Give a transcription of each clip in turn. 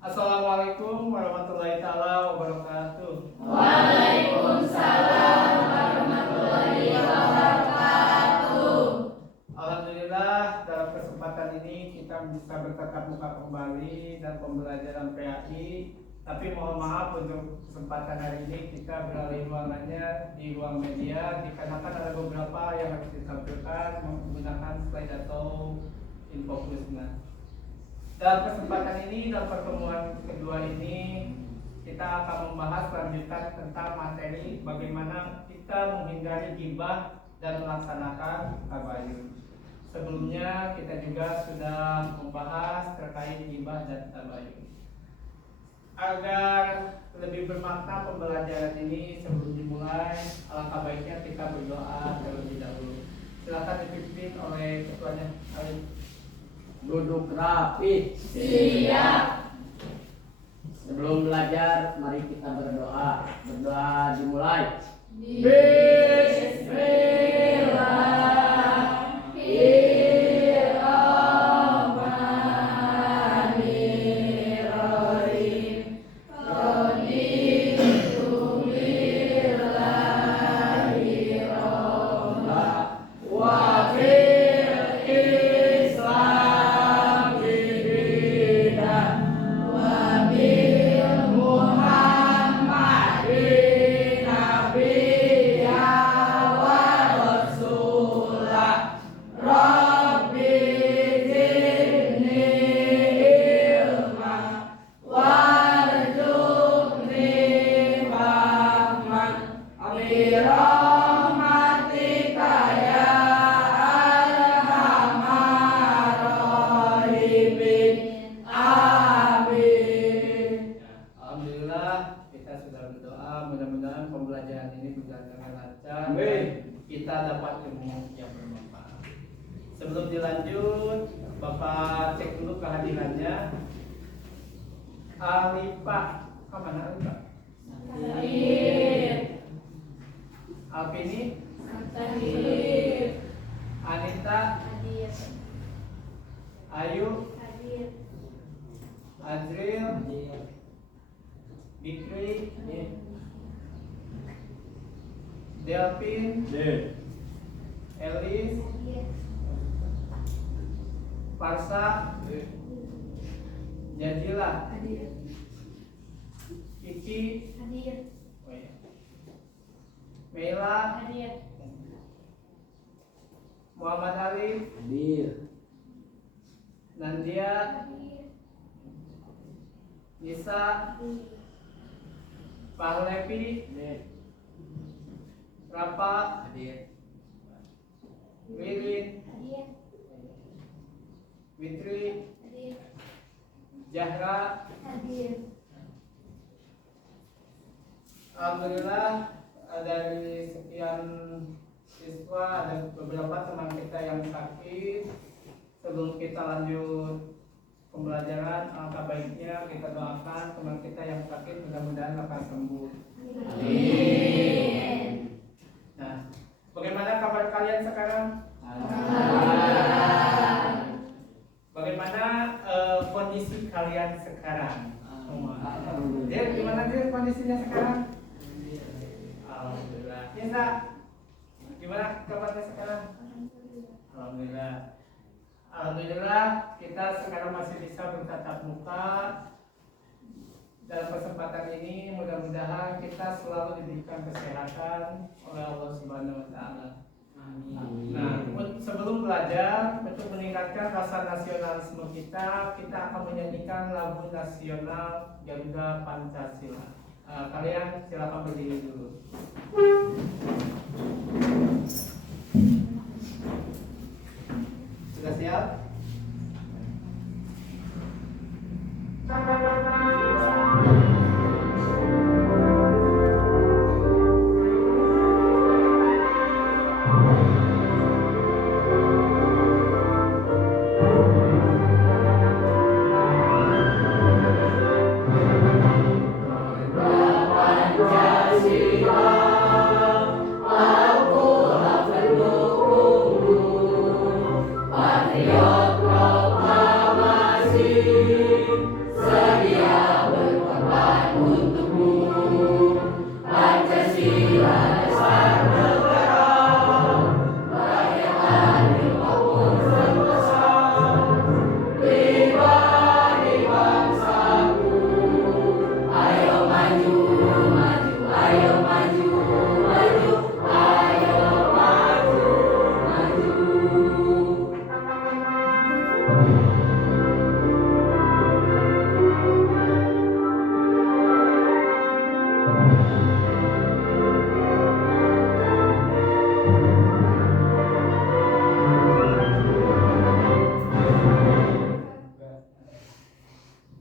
Assalamualaikum warahmatullahi taala wabarakatuh. Waalaikumsalam warahmatullahi wabarakatuh. Alhamdulillah dalam kesempatan ini kita bisa bertatap muka kembali dan pembelajaran PAI. Tapi mohon maaf untuk kesempatan hari ini kita beralih ruangannya di ruang media dikarenakan ada beberapa yang harus ditampilkan menggunakan slide atau infografisnya. Dalam kesempatan ini, dalam pertemuan kedua ini, kita akan membahas lanjutan tentang materi bagaimana kita menghindari ghibah dan melaksanakan tabayun. Sebelumnya kita juga sudah membahas terkait ghibah dan tabayun. Agar lebih bermakna pembelajaran ini sebelum dimulai, alangkah baiknya kita berdoa terlebih dahulu. Silakan dipimpin oleh ketuanya Alif. Duduk rapi. Siap. Sebelum belajar, mari kita berdoa. Berdoa dimulai. Bismillahirrahmanirrahim. Alhamdulillah kita sudah berdoa, mudah-mudahan pembelajaran ini berjalan dengan lancar. Amin. Kita dapat ilmu yang bermanfaat. Sebelum dilanjut, Bapak cek dulu kehadirannya. Alifah, kemana Alifah? Hadir. Alvini, Hadir. Anita, Hadir. Ayu, Hadir. Azril, Bikri, Delvin, Elis, Farsa, Jazila, Hadir. Kiki, Hadir. Mela, Hadir. Muhammad Ali, Hadir. Nandia, Hadir. Nisa, Pahlevi, Rafa, Hadir. Lilin, Hadir. Witri, Hadir. Jahra. Hadir. Alhamdulillah dari sekian siswa ada beberapa teman kita yang sakit. Sebelum kita lanjut pembelajaran, alangkah baiknya kita doakan teman kita yang sakit mudah-mudahan akan sembuh. Amin. Nah, bagaimana kabar kalian sekarang? Bagaimana kondisi kalian sekarang? Dia gimana dia kondisinya sekarang? Alhamdulillah. Yesa, gimana kabarnya sekarang? Alhamdulillah. Alhamdulillah kita sekarang masih bisa bertatap muka. Dalam kesempatan ini mudah-mudahan kita selalu diberikan kesehatan oleh Allah Subhanahu wa taala. Nah, sebelum belajar untuk meningkatkan rasa nasionalisme kita akan menyanyikan lagu nasional Garuda Pancasila. Kalian silakan berdiri dulu. Sudah siap? Pancasila, aku lah pendukungmu, patriot.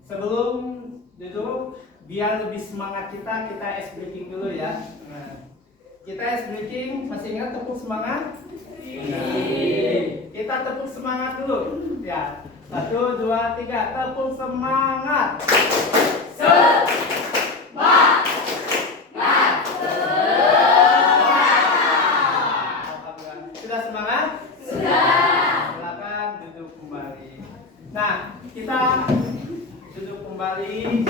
sebelum duduk, biar lebih semangat kita ice breaking dulu ya. Nah, kita ice breaking, masih ingat tepuk semangat? Kita tepuk semangat dulu ya. 1, 2, 3, tepuk semangat. Sudah semangat? Sudah. Silakan duduk kembali. Nah, kita duduk kembali.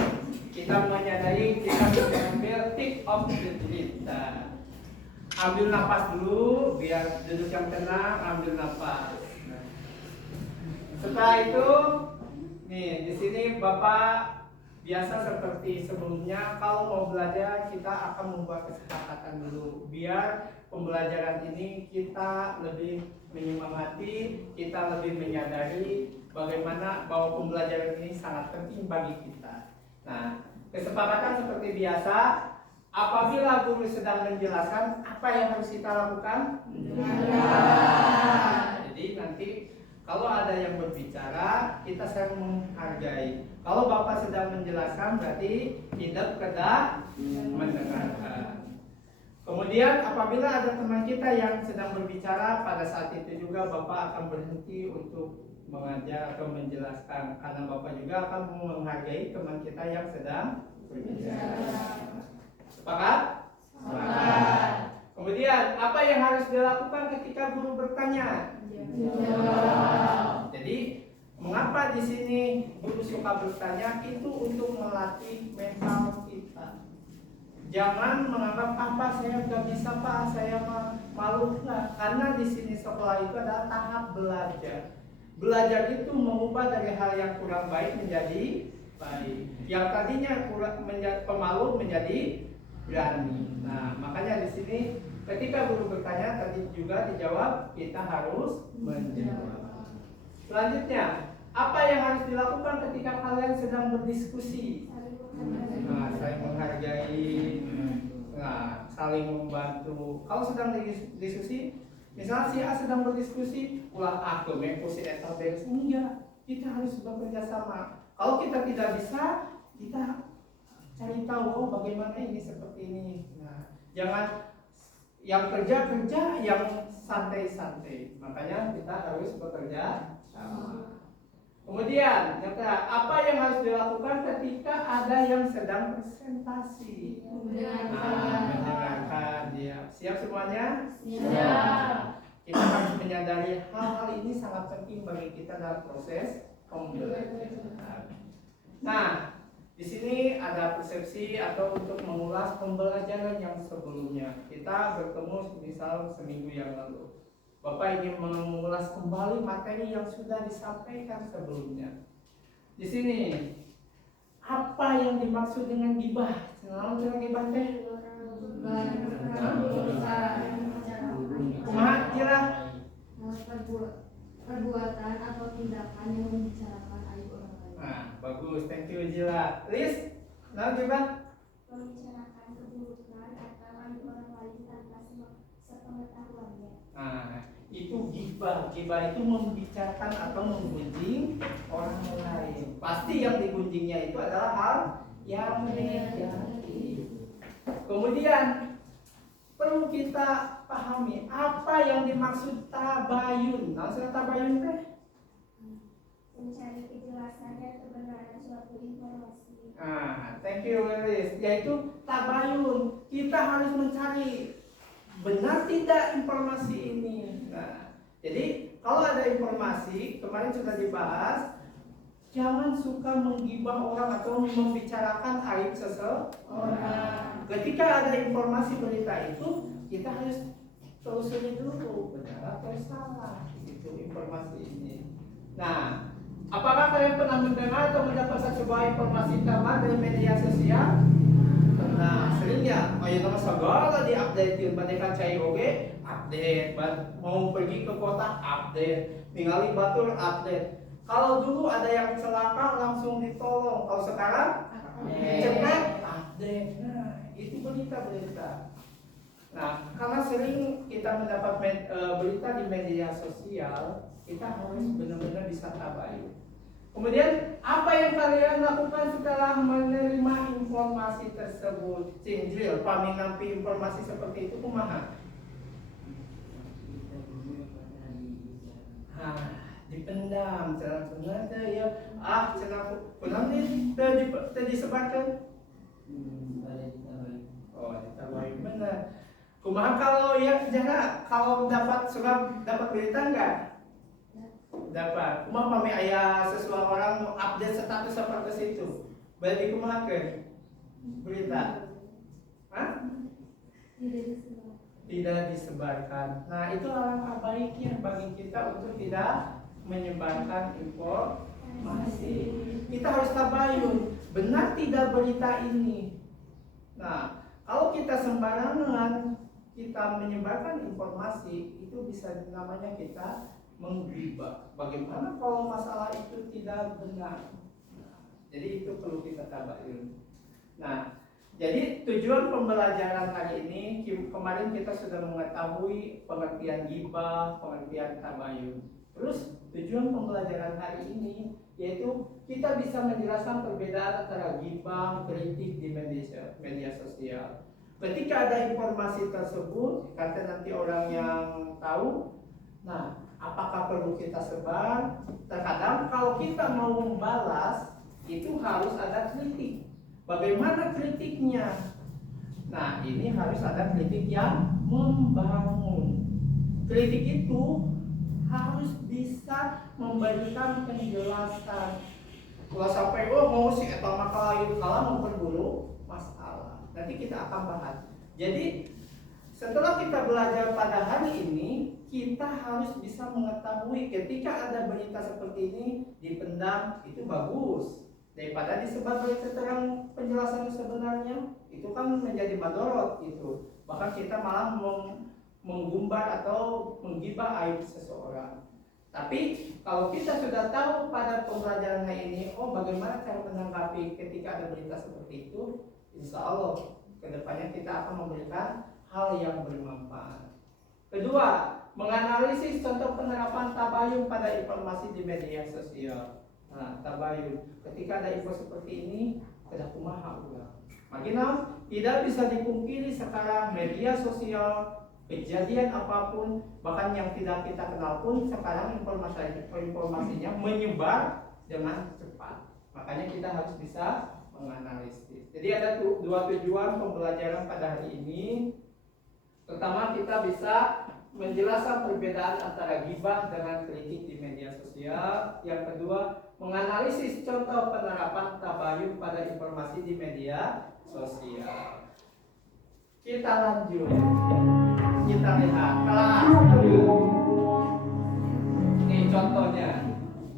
Kita menyadari kita mengambil tick of the breath. Ambil nafas dulu, biar duduk yang tenang. Ambil nafas. Setelah itu, nih di sini Bapak biasa seperti sebelumnya, kalau mau belajar kita akan membuat kesepakatan dulu, biar pembelajaran ini kita lebih menyemangati, kita lebih menyadari bagaimana bahwa pembelajaran ini sangat penting bagi kita. Nah, kesepakatan seperti biasa, apabila guru sedang menjelaskan, apa yang harus kita lakukan? Jadi nanti kalau ada yang berbicara, kita saling menghargai. Kalau Bapak sedang menjelaskan, berarti tidak kedah mendengarkan. Kemudian apabila ada teman kita yang sedang berbicara, pada saat itu juga Bapak akan berhenti untuk mengajar atau menjelaskan, karena Bapak juga akan menghargai teman kita yang sedang berbicara. Sepakat? Sepakat. Kemudian apa yang harus dilakukan ketika guru bertanya? Jadi mengapa di sini guru suka bertanya? Itu untuk melatih mental kita. Jangan menganggap apa saya nggak bisa Pak, saya malu nggak. Karena di sini sekolah itu adalah tahap belajar. Belajar itu mengubah dari hal yang kurang baik menjadi baik. Yang tadinya pemalu menjadi berani. Nah, makanya di sini ketika guru bertanya tadi juga dijawab, kita harus menjawab. Selanjutnya, apa yang harus dilakukan ketika kalian sedang berdiskusi? Nah, saling menghargai, nah, saling membantu. Kalau sedang diskusi, misalnya si A sedang berdiskusi, wah aku si eta beres. Enggak, kita harus bekerja sama. Kalau kita tidak bisa, kita cari tahu oh bagaimana ini seperti ini. Nah, jangan yang kerja, yang santai-santai. Makanya kita harus bekerja sama. Kemudian, apa yang harus dilakukan ketika ada yang sedang presentasi? Mendengarkan dia. Siap semuanya? Siap. Kita harus menyadari hal-hal ini sangat penting bagi kita dalam proses pembelajaran. Nah, di sini ada persepsi atau untuk mengulas pembelajaran yang sebelumnya. Kita bertemu misal seminggu yang lalu. Bapak ingin mengulas kembali materi yang sudah disampaikan sebelumnya. Di sini apa yang dimaksud dengan gibah? Kenal dengan gibah teh? Kumaha kira? Perbuatan atau tindakan yang membicarakan aib orang lain. Nah, bagus, thank you Jila. Liz, kenal gibah? Membicarakan keburukan atau aib orang lain tanpa sepengetahuannya. Nah, itu gibah. Gibah itu membicarakan atau menggunjing orang lain. Pasti yang digunjingnya itu adalah hal yang negatif. Kemudian perlu kita pahami apa yang dimaksud tabayun. Nah, tabayun teh Mencari kejelasan dan kebenaran suatu informasi. Nah, thank you Lilis. Yaitu tabayun. Kita harus mencari benar tidak informasi ini. Nah, jadi kalau ada informasi, kemarin sudah dibahas, jangan suka menggibah orang atau membicarakan aib seseorang. Ketika ada informasi berita itu, kita harus telusuri dulu benar atau salah itu informasi ini. Nah, apakah kalian pernah mendengar atau mendapatkan sebuah informasi tambahan dari media sosial? Nah, seringnya, ayo nama segala di-update, bandingkan cai oge, update, mau pergi ke kota, update, ningali batur, update. Kalau dulu ada yang celaka langsung ditolong, kalau sekarang cepat update. Nah, itu berita-berita. Nah, karena sering kita mendapat berita di media sosial, kita harus benar-benar bisa tabayun. Kemudian apa yang kalian lakukan setelah menerima informasi tersebut? Cinjil, paminampi informasi seperti itu kumaha? Dipendam, cenah ya. Cenah kunang teu disebarkan. Oh, ditawain benar. Kumaha kalau ya jangan kalau dapat surat dapat berita enggak? Dapat. Kumaha pami aya seseorang mau update status seperti situ. Berarti kumaha ke berita? Tidak disebarkan. Nah, itu alangkah baiknya bagi kita untuk tidak menyebarkan informasi. Kita harus tabayun, benar tidak berita ini. Nah, kalau kita sembarangan kita menyebarkan informasi, itu bisa namanya kita menggibah. Bagaimana kalau masalah itu tidak benar? Jadi itu perlu kita tabayun. Nah, jadi tujuan pembelajaran hari ini, kemarin kita sudah mengetahui pengertian ghibah, pengertian tabayun. Terus tujuan pembelajaran hari ini yaitu kita bisa menjelaskan perbedaan antara ghibah, kritik di media sosial. Ketika ada informasi tersebut, kata nanti orang yang tahu, nah apakah perlu kita sebar? Terkadang kalau kita mau membalas, itu harus ada kritik. Bagaimana kritiknya? Nah, ini harus ada kritik yang membangun. Kritik itu harus bisa memberikan penjelasan. Kalau sampai mau si eta makalah kalah memperburuk masalah. Nanti kita akan bahas. Jadi setelah kita belajar pada hari ini, kita harus bisa mengetahui ketika ada berita seperti ini dipendam itu bagus. Daripada disebar berita terang penjelasan sebenarnya, itu kan menjadi madorot gitu. Bahkan kita malah menggumbar atau menggibah aib seseorang. Tapi kalau kita sudah tahu pada pembelajaran ini, bagaimana cara menanggapi ketika ada berita seperti itu, insya Allah kedepannya kita akan memberikan hal yang bermanfaat. Kedua, menganalisis contoh penerapan tabayun pada informasi di media sosial. Nah, tabayun. Ketika ada info seperti ini, kada kumaha ulang. Makinam, tidak bisa dipungkiri sekarang media sosial, kejadian apapun, bahkan yang tidak kita kenal pun sekarang informasinya menyebar dengan cepat. Makanya kita harus bisa menganalisis. Jadi ada dua tujuan pembelajaran pada hari ini. Pertama, kita bisa menjelaskan perbedaan antara ghibah dengan kritik di media sosial. Yang kedua, menganalisis contoh penerapan tabayun pada informasi di media sosial. Kita lanjut. Kita lihat kelas. Ini contohnya.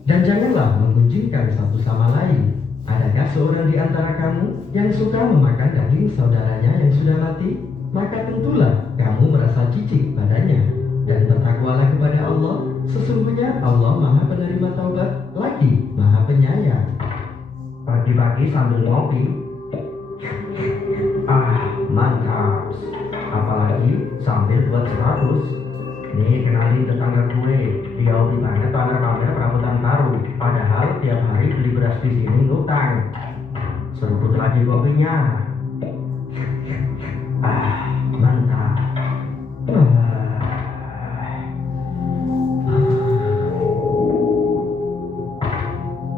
Dan janganlah menggunjingkan satu sama lain. Adakah seorang di antara kamu yang suka memakan daging saudaranya yang sudah mati? Maka tentulah kamu merasa jijik padanya. Dan bertakwalah kepada Allah. Sesungguhnya Allah Maha Penerima Taubat, lagi Maha Penyayang. Pagi-pagi sambil ngopi. Mantap. Apalagi sambil buat 100. Nih kenalin tetangga gue. Dia hobi banget pamer-pamer perabotan baru. Padahal tiap hari beli beras di sini ngutang. Seruput lagi kopinya. Mantap.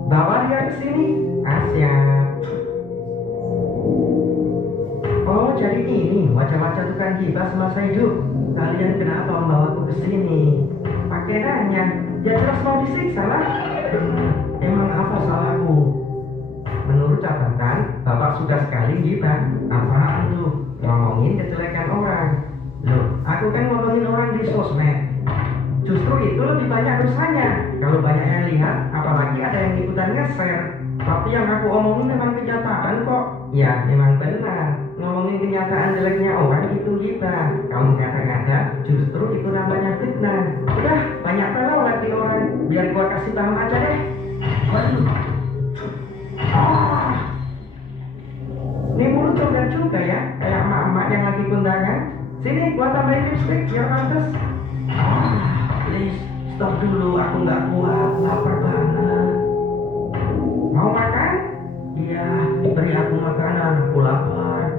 Bawa dia ke sini. Asyik. Oh, jadi ini wajah-wajah tukang ghibah semasa hidup. Kalian kenapa membawaku ke sini? Pakai nanya, ya jelas mau disiksa lah. Emang apa salahku? Menurut catatan, Bapak suka sekali ghibah. Apaan tuh? Ngomongin kejelekan orang. Loh, aku kan ngomongin orang di sosmed. Justru itu lebih banyak dosanya. Kalau banyak yang lihat, apalagi ada yang ikutan nge-share. Tapi yang aku omongin memang kenyataan kok. Ya, memang benar. Ngomongin kenyataan jeleknya orang itu ghibah. Kamu ngada-ngada, justru itu namanya fitnah. Udah, banyak pelawat di orang. Biar gua kasih paham aja deh. Waduh. Ini mulut coba juga ya, kayak emak-emak yang lagi kondangan. Sini, gua tambahin lipstick biar pantes. Please, stop dulu. Aku nggak kuat, lapar banget. Mau makan? Iya, beri aku makanan, aku lapar.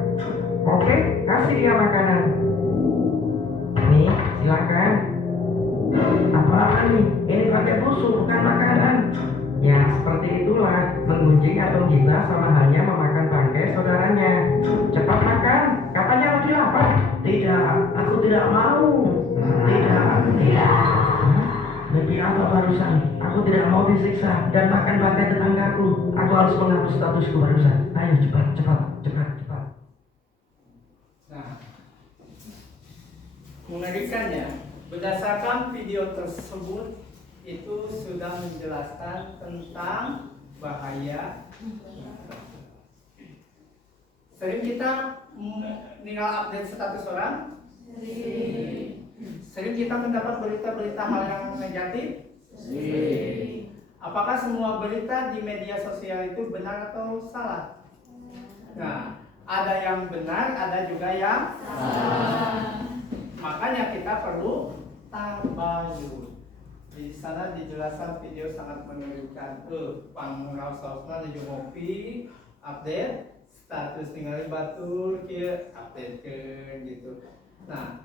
Oke, kasih dia makanan. Nih, silakan. Apaan nih? Ini pakai busuk, bukan makanan. Ya, seperti itulah. Menggunjing atau gila sama halnya memakan bangkai saudaranya. Cepat makan, katanya lagi lapar. Tidak, aku tidak mau. Tidak. Mimpi apa barusan? Aku tidak mau disiksa dan makan bangkai tetanggaku. Aku harus menghapus statusku barusan. Ayo cepat. Nah, mengerikannya, berdasarkan video tersebut itu sudah menjelaskan tentang bahaya. Sering kita tinggal update status orang. Sering kita mendapat berita-berita hal yang negatif. Apakah semua berita di media sosial itu benar atau salah? Nah, ada yang benar, ada juga yang salah. Makanya kita perlu tabayun. Di sana dijelaskan video sangat mengerikan. Pangraososna di ngopi, update status tinggal batur, update gitu. Nah,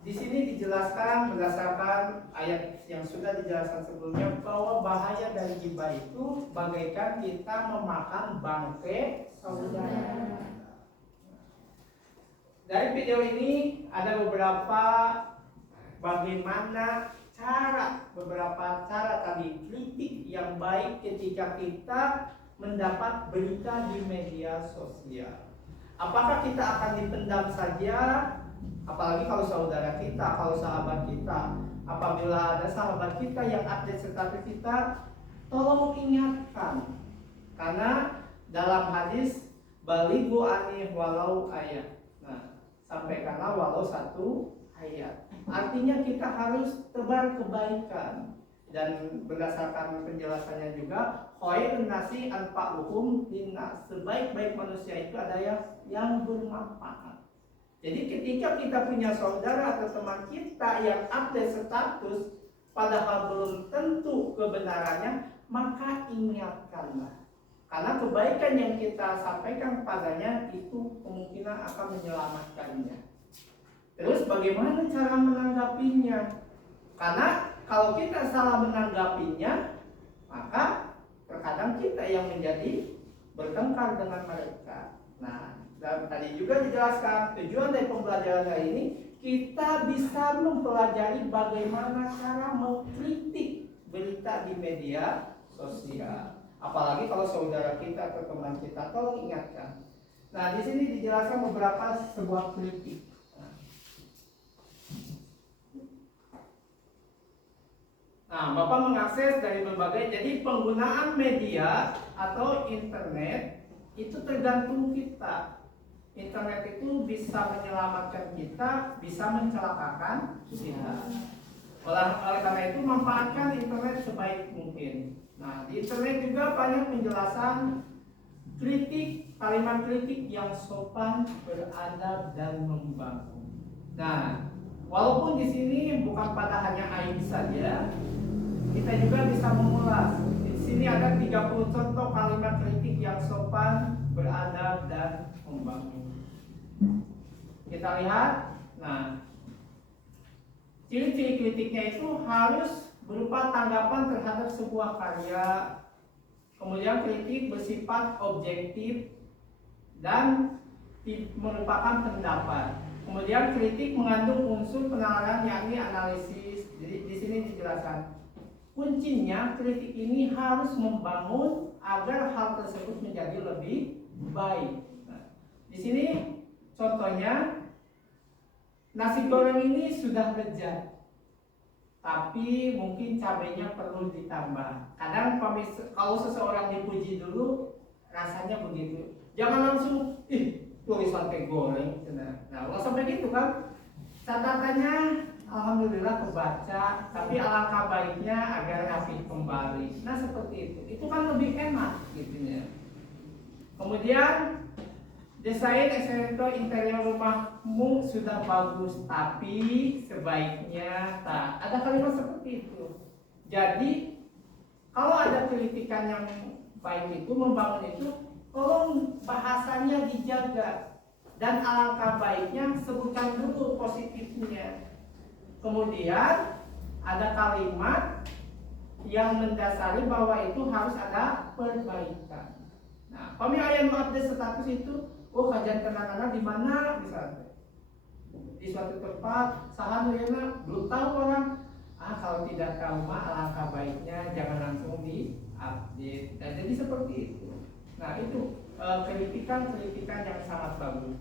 di sini dijelaskan berdasarkan ayat yang sudah dijelaskan sebelumnya bahwa bahaya dari ghibah itu bagaikan kita memakan bangkai saudara. Dari video ini ada beberapa cara tadi kritik yang baik ketika kita mendapat berita di media sosial. Apakah kita akan dipendam saja? Apalagi kalau saudara kita, kalau sahabat kita. Apabila ada sahabat kita yang update status kita, tolong ingatkan. Karena dalam hadis balighu anni walau ayat. Nah, sampaikanlah walau satu ayat. Artinya kita harus tebar kebaikan. Dan berdasarkan penjelasannya juga, khairun nasi anfa'uhum linnas. Sebaik-baik manusia itu ada yang bermanfaat. Jadi ketika kita punya saudara atau teman kita yang update status padahal belum tentu kebenarannya, maka ingatkanlah. Karena kebaikan yang kita sampaikan padanya itu kemungkinan akan menyelamatkannya. Terus bagaimana cara menanggapinya? Karena kalau kita salah menanggapinya, maka terkadang kita yang menjadi bertengkar dengan mereka. Nah, dan tadi juga dijelaskan tujuan dari pembelajaran hari ini, kita bisa mempelajari bagaimana cara mengkritik berita di media sosial. Apalagi kalau saudara kita atau teman kita, tolong ingatkan. Nah, di sini dijelaskan beberapa sebuah kritik. Nah, Bapak mengakses dari berbagai, jadi penggunaan media atau internet itu tergantung kita. Internet itu bisa menyelamatkan kita, bisa mencelakakan kita. Oleh karena itu, manfaatkan internet sebaik mungkin. Nah, di internet juga banyak penjelasan kritik, kalimat kritik yang sopan, beradab, dan membangun. Nah, walaupun di sini bukan pada hanya aib saja, kita juga bisa mengulas. Di sini ada 30 contoh kalimat kritik yang sopan, beradab, dan membangun. Kita lihat. Nah, ciri-ciri kritiknya itu harus berupa tanggapan terhadap sebuah karya. Kemudian kritik bersifat objektif dan merupakan pendapat. Kemudian kritik mengandung unsur penalaran yakni analisis. Jadi di sini dijelaskan kuncinya kritik ini harus membangun agar hal tersebut menjadi lebih baik. Nah, di sini contohnya nasi goreng ini sudah lezat, tapi mungkin cabenya perlu ditambah. Kadang kalau seseorang dipuji dulu rasanya begitu. Jangan langsung tulisan teh goreng. Nah, kalau sampai gitu kan catatannya alhamdulillah kebaca, tapi alangkah baiknya agar rapi kembali. Nah, seperti itu. Itu kan lebih enak gitunya. Kemudian desain eksterior interior rumahmu sudah bagus, tapi sebaiknya tak. Ada kalimat seperti itu. Jadi kalau ada kritikan yang baik itu, membangun itu, tolong bahasanya dijaga. Dan alangkah baiknya sebutkan dulu positifnya. Kemudian ada kalimat yang mendasari bahwa itu harus ada perbaikan. Nah, kami aya nu update status itu, kajian kenal-kenal di mana misalnya. Di suatu tempat, sahan yeuna belum tahu orang. Kalau tidak tahu mah alangkah baiknya jangan langsung di update. Dan jadi seperti itu. Nah, itu kritikan-kritikan yang sangat bagus.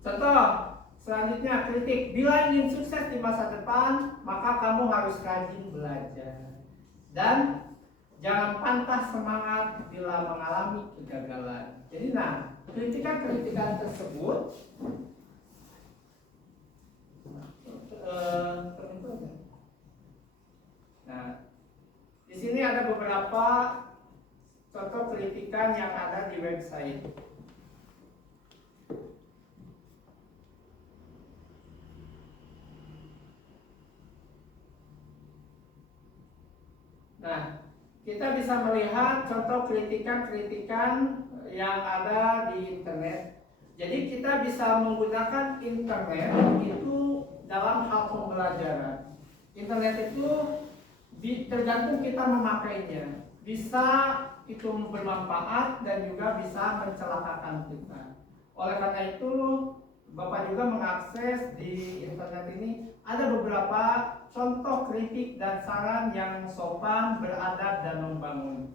Contoh selanjutnya, kritik. Bila ingin sukses di masa depan, maka kamu harus rajin belajar. Dan jangan pantah semangat bila mengalami kegagalan. Jadi kritikan-kritikan tersebut di sini ada beberapa contoh kritikan yang ada di website. Nah, kita bisa melihat contoh kritikan-kritikan yang ada di internet. Jadi kita bisa menggunakan internet itu dalam hal pembelajaran. Internet itu tergantung kita memakainya. Bisa itu bermanfaat dan juga bisa mencelakakan kita. Oleh karena itu, Bapak juga mengakses di internet ini ada beberapa contoh kritik dan saran yang sopan, beradab, dan membangun.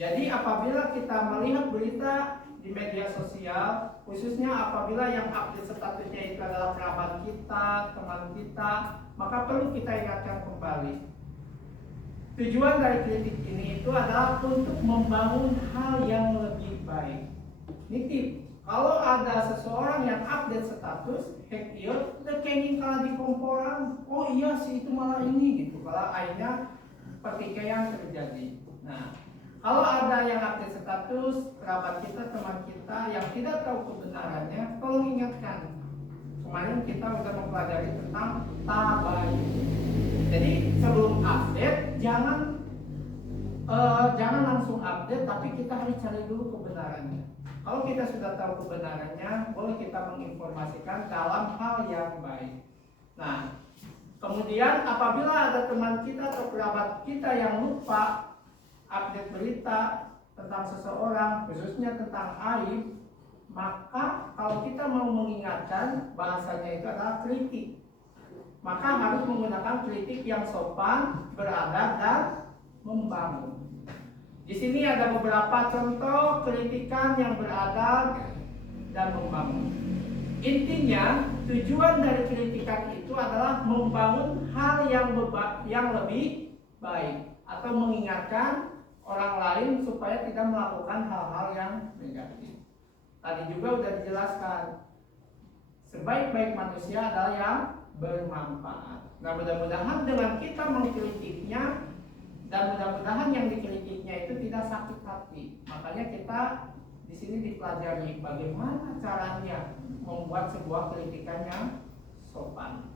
Jadi apabila kita melihat berita di media sosial, khususnya apabila yang update statusnya itu adalah kerabat kita, teman kita, maka perlu kita ingatkan kembali. Tujuan dari kritik ini itu adalah untuk membangun hal yang lebih baik. Nitip. Kalau ada seseorang yang update status, hack ieu, kenging kalah di komporan, oh iya sih itu malah ini gitu. Kalau akhirnya pertikaian terjadi. Nah, kalau ada yang update status, kerabat kita, teman kita yang tidak tahu kebenarannya, tolong ingatkan. Kemarin kita sudah mempelajari tentang tabayun. Jadi sebelum update jangan langsung update, tapi kita harus cari dulu kebenarannya. Kalau kita sudah tahu kebenarannya, boleh kita menginformasikan dalam hal yang baik. Nah, kemudian apabila ada teman kita atau kerabat kita yang lupa update berita tentang seseorang, khususnya tentang aib, maka kalau kita mau mengingatkan, bahasanya itu adalah kritik. Maka harus menggunakan kritik yang sopan, beradab, dan membangun. Di sini ada beberapa contoh kritikan yang beradab dan membangun. Intinya, tujuan dari kritikan itu adalah membangun hal yang lebih baik atau mengingatkan orang lain supaya tidak melakukan hal-hal yang negatif. Tadi juga sudah dijelaskan, sebaik-baik manusia adalah yang bermanfaat. Nah, mudah-mudahan dengan kita mengkritiknya dan mudah-mudahan yang dikritiknya itu tidak sakit hati. Makanya kita di sini dipelajari bagaimana caranya membuat sebuah kritikan yang sopan.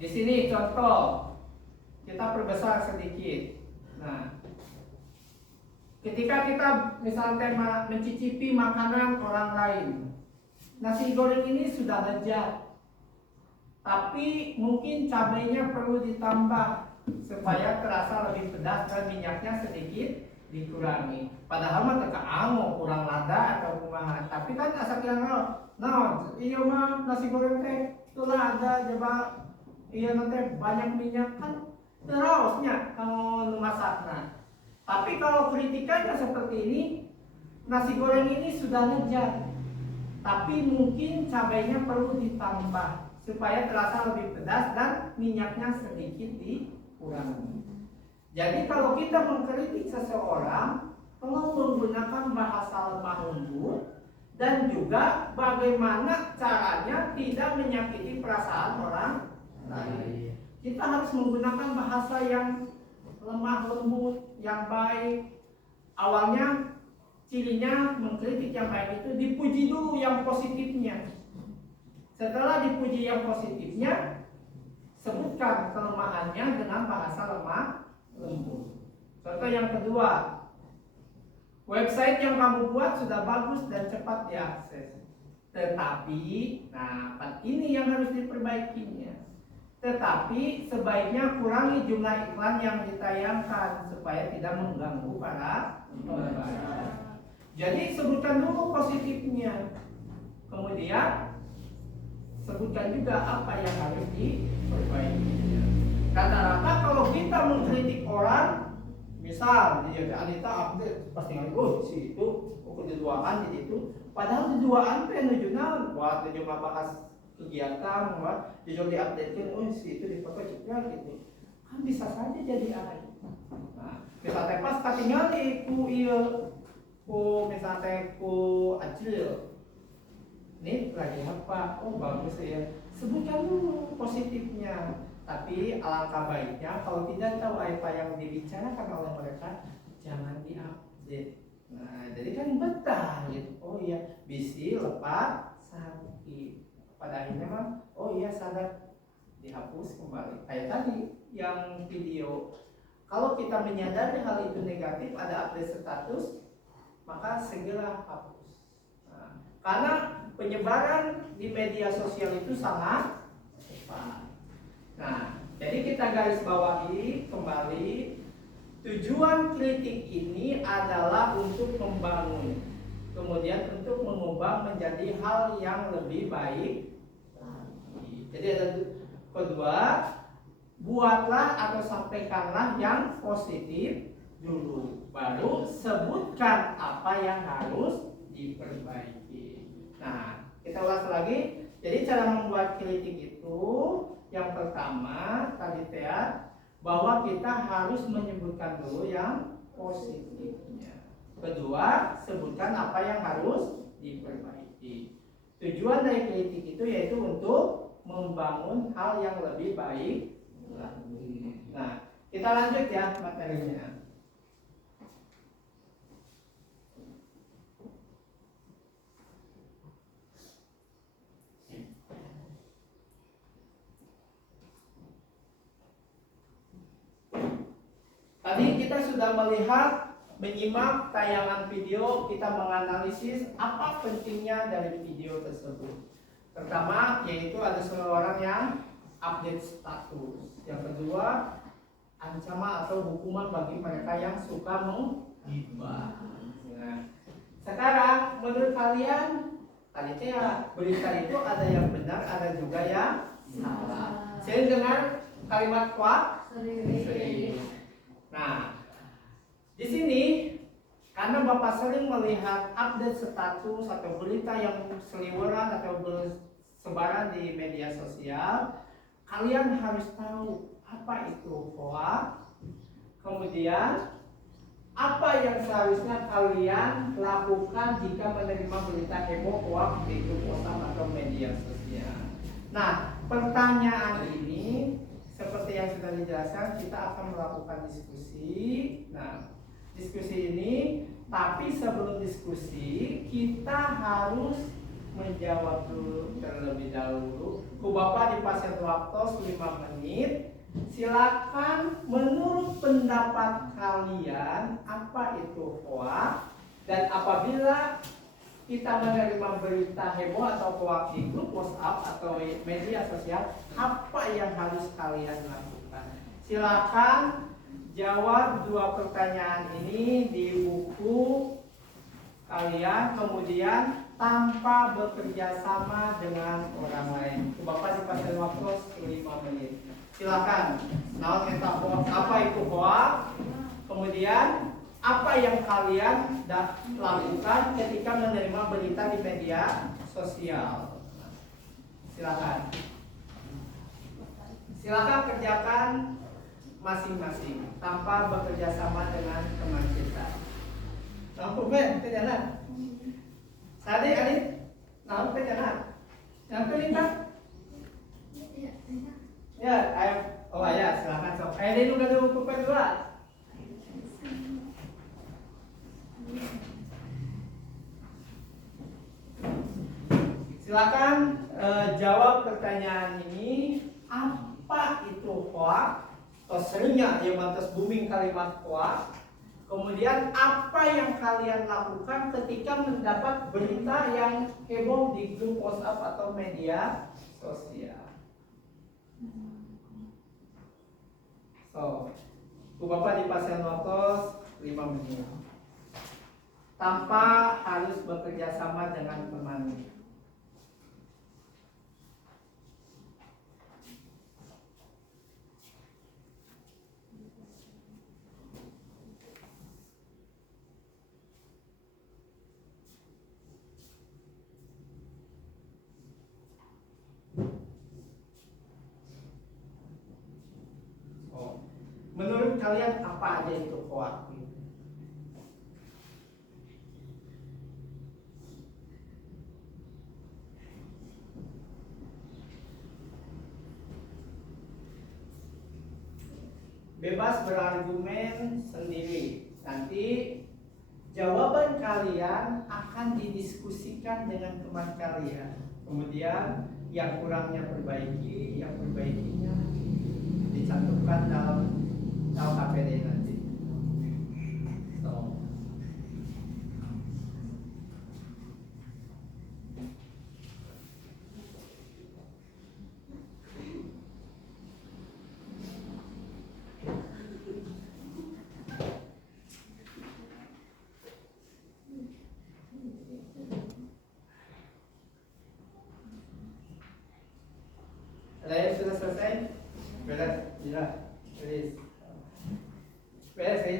Di sini contoh, kita perbesar sedikit. Nah, ketika kita misalnya mencicipi makanan orang lain, nasi goreng ini sudah lezat, tapi mungkin cabainya perlu ditambah supaya terasa lebih pedas dan minyaknya sedikit dikurangi. Padahal mah teka amo kurang lada atau kumaha. Tapi kan asa kirang iya mah nasi goreng teh teu lada coba iya nanti banyak minyak kan terusnya kalau masakna. Tapi kalau kritikannya seperti ini, nasi goreng ini sudah lezat, tapi mungkin cabainya perlu ditambah supaya terasa lebih pedas dan minyaknya sedikit dikurangi. Jadi kalau kita mengkritik seseorang, tolong menggunakan bahasa lemah lembut dan juga bagaimana caranya tidak menyakiti perasaan orang lain. Kita harus menggunakan bahasa yang lemah lembut, yang baik. Awalnya cirinya mengkritik yang baik itu dipuji dulu yang positifnya. Setelah dipuji yang positifnya, sebutkan kelemahannya dengan bahasa lemah lembut. Contoh yang kedua, Website yang kamu buat sudah bagus dan cepat diakses. Tetapi, nah ini yang harus diperbaikinya. Tetapi sebaiknya kurangi jumlah iklan yang ditayangkan supaya tidak mengganggu para pembaca. Jadi sebutkan dulu positifnya. Kemudian sebutkan juga apa yang harus diperbaikinya. Rata-rata kalau kita mengkritik orang, misal dia Anita update pasti nganggur si itu keduaan di situ. Padahal keduaan teh nujuna buat nuju bahas kegiatan, buat jujur diupdatekan, oh si itu di foto juga gitu. Kan bisa saja jadi aib. Nah, misalnya pas katingali ku ieu ku misalnya ku acil. Ini lagi apa? Oh bagus ya. Sebutkan dulu positifnya. Tapi alangkah baiknya kalau tidak tahu apa yang dibicarakan oleh mereka, jangan diupdate. Nah, jadi kan betah gitu. Oh iya, bisi lepas sakit. Pada akhirnya mah, oh iya sadar dihapus kembali. Kayak tadi yang video. Kalau kita menyadari hal itu negatif, ada update status, maka segera hapus. Nah, karena penyebaran di media sosial itu sangat cepat. Nah, jadi kita garis bawahi kembali, tujuan kritik ini adalah untuk membangun, kemudian untuk mengubah menjadi hal yang lebih baik lagi. Jadi ada kedua, buatlah atau sampaikanlah yang positif dulu, baru sebutkan apa yang harus diperbaiki. Nah, kita ulas lagi. Jadi cara membuat kritik itu, yang pertama tadi bahwa kita harus menyebutkan dulu yang positifnya. Kedua, sebutkan apa yang harus diperbaiki. Tujuan dari kritik itu yaitu untuk membangun hal yang lebih baik lagi. Nah, kita lanjut ya materinya. Tadi kita sudah melihat, menyimak tayangan video, kita menganalisis apa pentingnya dari video tersebut. Pertama, yaitu ada seseorang yang update status. Yang kedua, ancaman atau hukuman bagi mereka yang suka menghibah. Nah, sekarang menurut kalian, tadi berita itu ada yang benar, ada juga yang salah. Saya dengar kalimat kuat. Sering. Nah, di sini karena Bapak sering melihat update status atau berita yang seliweran atau bersebaran di media sosial, kalian harus tahu apa itu hoax. Kemudian apa yang seharusnya kalian lakukan jika menerima berita heboh hoax di grup WhatsApp atau media sosial. Nah, pertanyaan ini seperti yang sudah dijelaskan, kita akan melakukan diskusi. Nah, diskusi ini, tapi sebelum diskusi kita harus menjawab dulu terlebih dahulu. Ku Bapak dipasang waktu 5 menit. Silakan menurut pendapat kalian apa itu hoax, dan apabila kita menerima berita heboh atau hoax di grup WhatsApp atau media sosial, apa yang harus kalian lakukan? Silakan jawab 2 pertanyaan ini di buku kalian, kemudian tanpa bekerja sama dengan orang lain. Bapak dipasang waktu 5 menit. Silakan. Apa itu hoax? Kemudian apa yang kalian lakukan ketika menerima berita di media sosial? Silakan. Silakan kerjakan masing-masing tanpa bekerja sama dengan teman kita. Nampu ben, jalan. Tadi adik, nampu jalan. Nampu lintang. Ya, ayo. Oh ya, silakan sok. Ayo dulu gak ada buku kedua. Silakan jawab pertanyaan ini. Apa itu hoax? Atau seringnya yang mantas booming kalimat hoax. Kemudian apa yang kalian lakukan ketika mendapat berita yang heboh di grup WhatsApp atau media sosial? So, Bu Bapak di pasien notos 5 menit. Tanpa harus bekerja sama dengan teman. Menurut kalian apa aja itu hoax? Bebas berargumen sendiri. Nanti jawaban kalian akan didiskusikan dengan teman kalian. Kemudian yang kurangnya perbaiki, yang perbaikinya dicantumkan dalam LKPD nanti. So. Ada yang sudah selesai? Beres? Ya, beres. Beres ya?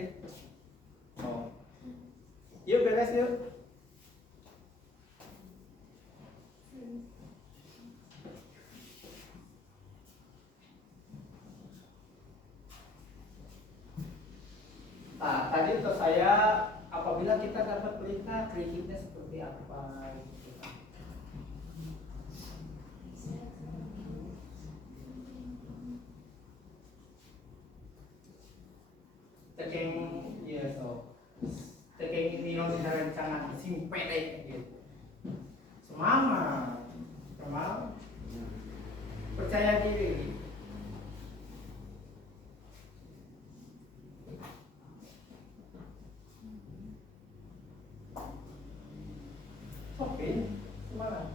Oh. Yuk beres yuk. Nah, tadi untuk saya apabila kita dapat berita kritiknya seperti apa? Teking ya so teking ini yang direncanakan sing pede gitu. Semangat, semangat, percaya diri. Oke, semangat.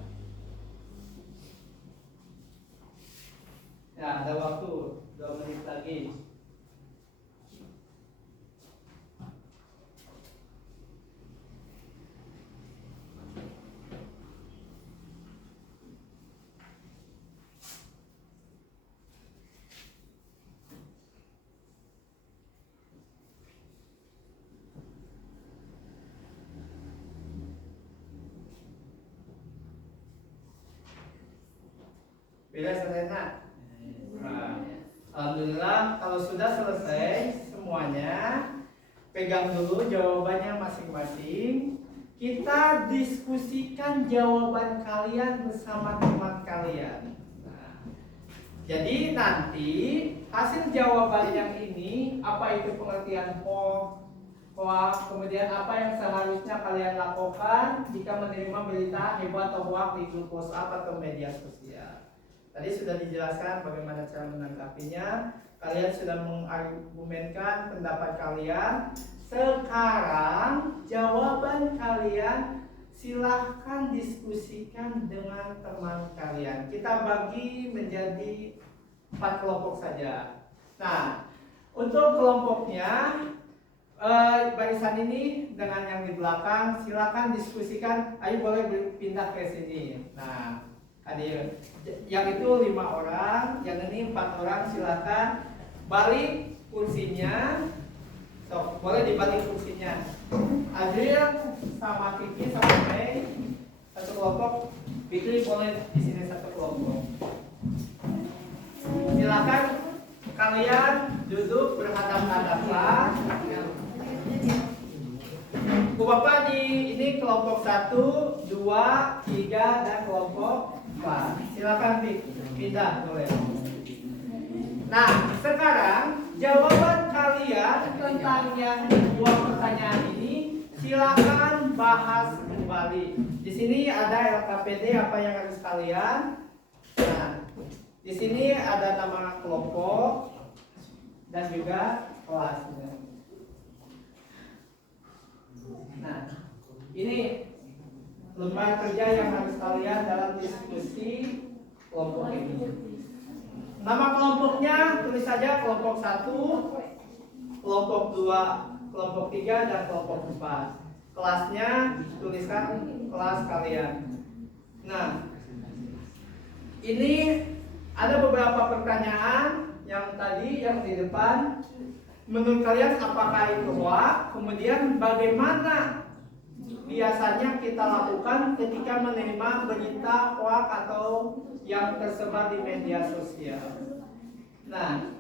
Ya, ada waktu 2 menit lagi. Bila selesai, nah, alhamdulillah kalau sudah selesai semuanya, pegang dulu jawabannya masing-masing. Kita diskusikan jawaban kalian bersama teman kalian. Nah, jadi nanti hasil jawaban yang ini, apa itu pengertian hoax, kemudian apa yang seharusnya kalian lakukan jika menerima berita heboh atau hoax di grup WhatsApp atau media sosial. Tadi sudah dijelaskan bagaimana cara menanggapinya. Kalian sudah mengargumenkan pendapat kalian. Sekarang jawaban kalian silahkan diskusikan dengan teman kalian. Kita bagi menjadi 4 kelompok saja. Nah, untuk kelompoknya barisan ini dengan yang di belakang silakan diskusikan. Ayo boleh pindah ke sini. Nah, hadir. Yang itu 5 orang, yang ini 4 orang, silakan balik kursinya. So, boleh dibalik kursinya. Adriel sama Kiki sama Mei satu kelompok, Fikri boleh di sini satu kelompok. Silakan kalian duduk berhadapan-hadapan. Bu Bapak di ini kelompok 1, 2, 3 dan kelompok 4. Silakan pindah boleh. Nah, sekarang jawaban kalian tentang yang 2 pertanyaan ini silakan bahas kembali. Di sini ada LKPD apa yang harus kalian. Nah, di sini ada nama kelompok dan juga kelasnya. Nah, ini lembar kerja yang harus kalian dalam diskusi kelompok ini. Nama kelompoknya tulis saja kelompok 1, kelompok 2, kelompok 3, dan kelompok 4. Kelasnya tuliskan kelas kalian. Nah, ini ada beberapa pertanyaan yang tadi yang di depan. Menurut kalian apakah itu hoax? Kemudian bagaimana biasanya kita lakukan ketika menerima berita hoax atau yang tersebar di media sosial? Nah,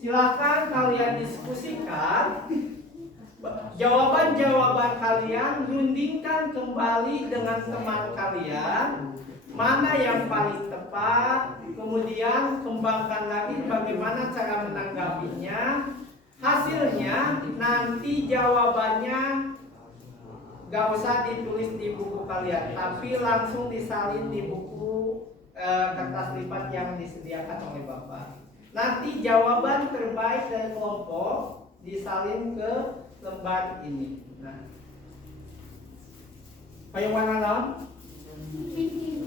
silakan kalian diskusikan. Jawaban-jawaban kalian rundingkan kembali dengan teman kalian. Mana yang paling tepat, kemudian kembangkan lagi bagaimana cara menanggapinya. Hasilnya nanti jawabannya gak usah ditulis di buku kalian, tapi langsung disalin di buku kertas lipat yang disediakan oleh Bapak. Nanti jawaban terbaik dari kelompok disalin ke lembar ini. Nah, kayak warna naon?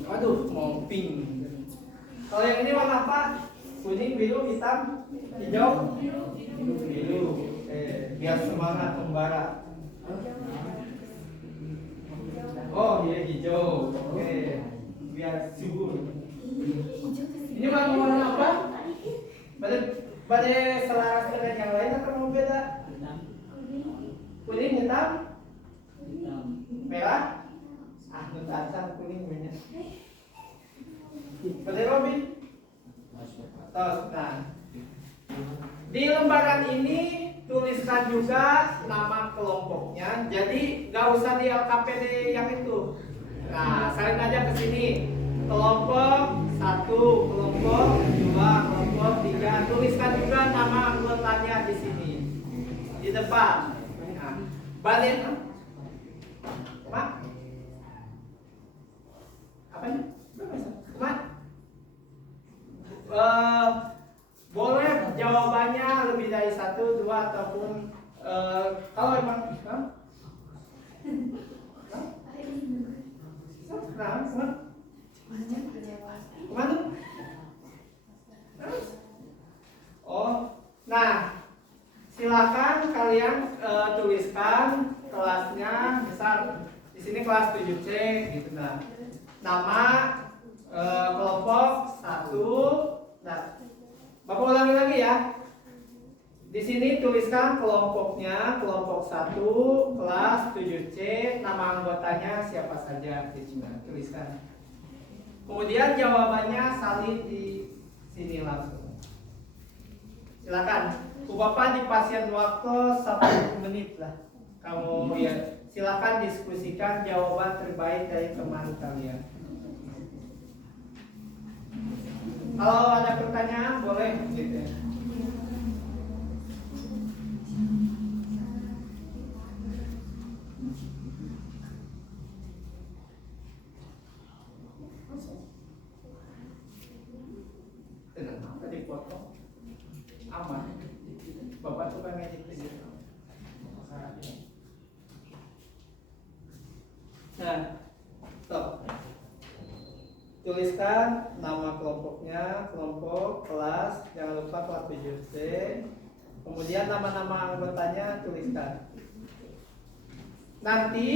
Aduh, mau pink. Kalau yang ini warna apa? Kuning, biru, hitam, hijau, biru. Biar semangat membara. Oh, iya hijau. Oke, biar subur. Ini warna apa? Pada selaras dengan yang lain atau mau beda? Kuning, hitam, merah. Nuntasan kuning banyak. Pada Robi. Terus, nah, di lembaran ini tuliskan juga nama kelompoknya. Jadi gak usah di LKPD yang itu. Nah, salin aja ke sini. Kelompok 1, kelompok 2, kelompok 3. Tuliskan juga nama anggotanya di sini. Di depan. Nah, balik. Mak? Apa ini? Mak? Boleh jawabannya lebih dari 1, 2 ataupun kalau emang kemana? Oh, nah, silakan kalian tuliskan kelasnya. Misal di sini kelas 7C gitu. Nah, nama kelompok 1. Nah, Bapak ulangi lagi ya. Di sini tuliskan kelompoknya, kelompok 1, kelas 7C, nama anggotanya siapa saja di sini. Tuliskan. Kemudian jawabannya salin di sini langsung. Silakan. Bu Bapak dipasien waktu 1 menit lah. Kamu ya, silakan diskusikan jawaban terbaik dari teman kalian. Kalau ada pertanyaan boleh gitu. Tenang, tadi foto aman. Bapak suka ngedit gitu. Nah, stop. Tuliskan nama kelompoknya, kelompok, kelas, jangan lupa kelas 7C. Kemudian nama-nama anggotanya tuliskan. Nanti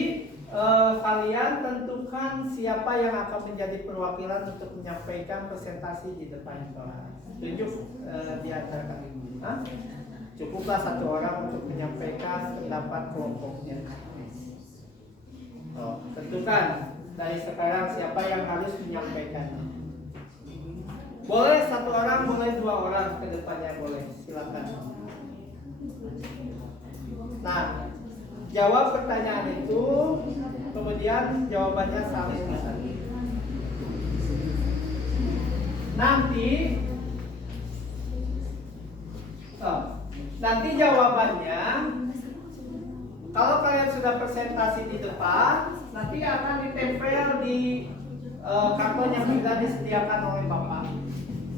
kalian tentukan siapa yang akan menjadi perwakilan untuk menyampaikan presentasi di depan kelas. Tunjuk di antara kalian. Cukuplah 1 orang untuk menyampaikan pendapat kelompoknya. Tentukan dari sekarang siapa yang harus menyampaikannya. Boleh 1 orang, boleh 2 orang ke depannya boleh. Silakan. Nah, jawab pertanyaan itu, kemudian jawabannya salin di sana. Nanti jawabannya, kalau kalian sudah presentasi di depan, nanti akan ditempel di karton yang sudah disediakan oleh Bapak.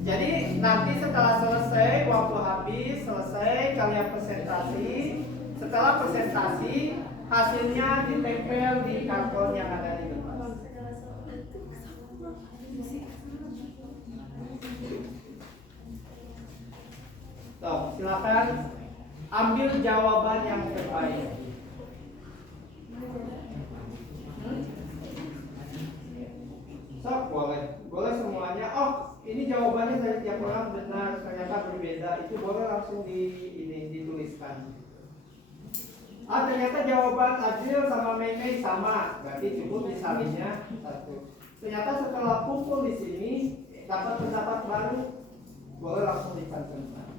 Jadi nanti setelah selesai, waktu habis selesai kalian presentasi, Setelah presentasi, hasilnya ditempel di karton yang ada di depan. So, silakan ambil jawaban yang terbaik. So, boleh semuanya. Oh, ini jawabannya dari tiap orang benar, ternyata berbeda. Itu boleh langsung dituliskan. Ah, ternyata jawaban Adil sama Meme sama, berarti cukup disalinnya satu. Ternyata setelah kumpul di sini dapat pendapat baru, boleh langsung dicantumkan.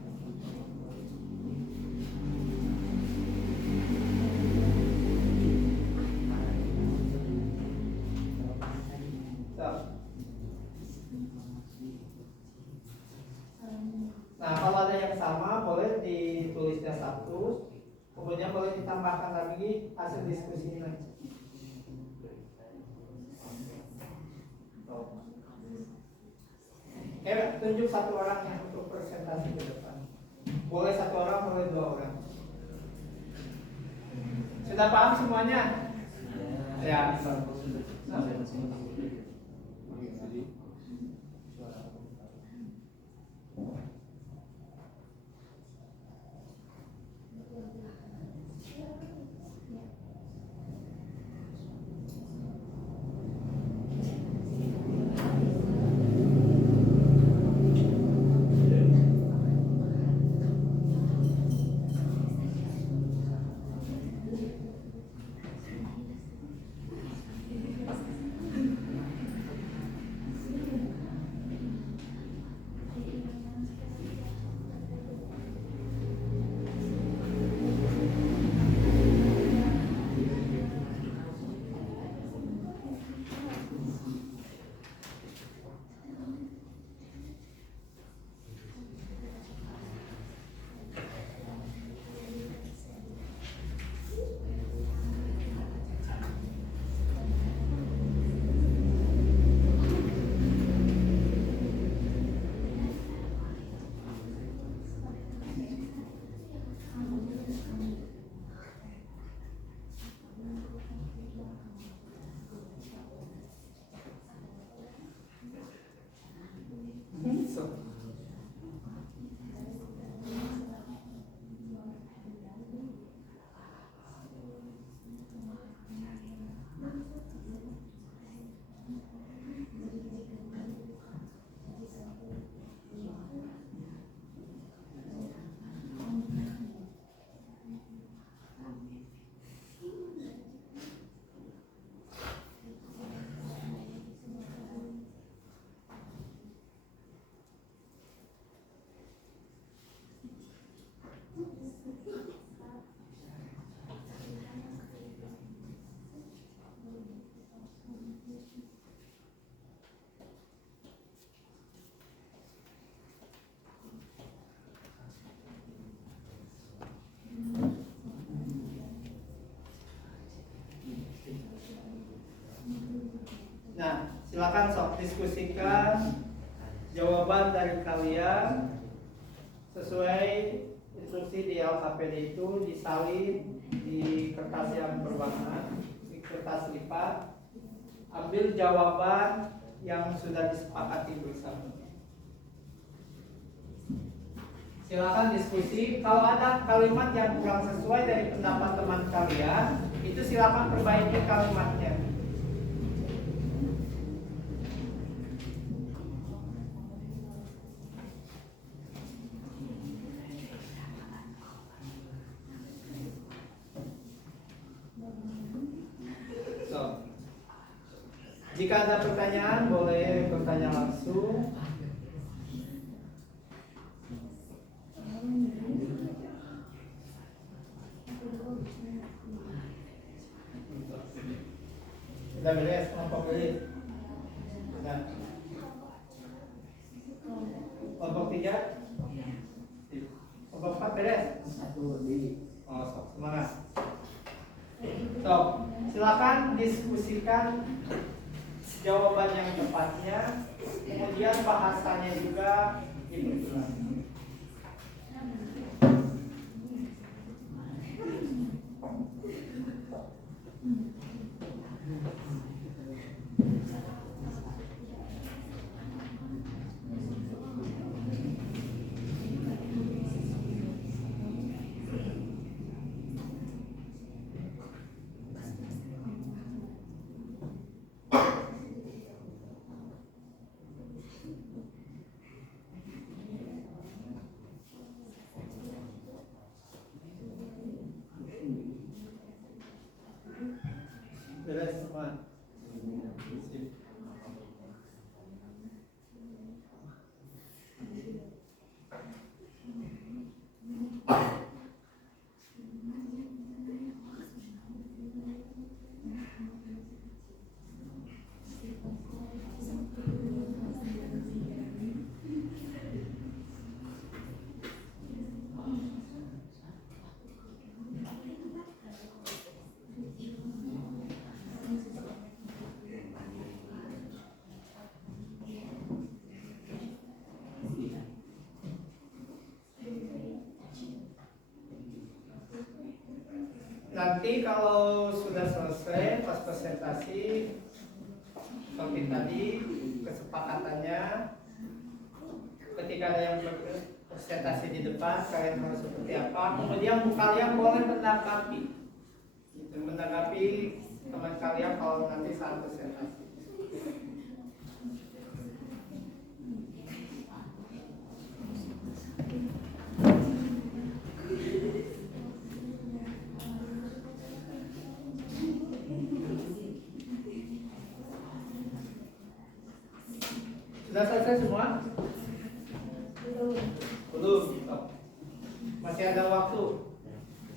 Nah, kalau ada yang sama boleh ditulisnya satu. Kemudian boleh ditambahkan lagi hasil diskusinya. Tunjuk satu orang yang untuk presentasi ke depan. Boleh satu orang, boleh dua orang. Sudah paham semuanya? Ya. Nah, silakan sok diskusikan jawaban dari kalian sesuai instruksi di LKPD itu, disalin di kertas yang berwarna, di kertas lipat. Ambil jawaban yang sudah disepakati bersama. Silakan diskusi. Kalau ada kalimat yang kurang sesuai dari pendapat teman kalian, itu silakan perbaiki kalimatnya. Jika ada pertanyaan, boleh bertanya langsung. Sudah beres kelompok beli? Sudah. Kelompok 3? Kelompok 4 beres? Oh, semangat. Silakan diskusikan jawaban yang tepatnya, kemudian bahasanya juga diperjelas. Beres semua. Sip. Nanti kalau sudah selesai pas presentasi seperti tadi kesepakatannya ketika ada yang presentasi di depan kalian harus seperti apa, kemudian kalian boleh menanggapi gitu, menanggapi teman kalian kalau nanti saat presentasi. Sudah selesai semua? Belum. Masih ada waktu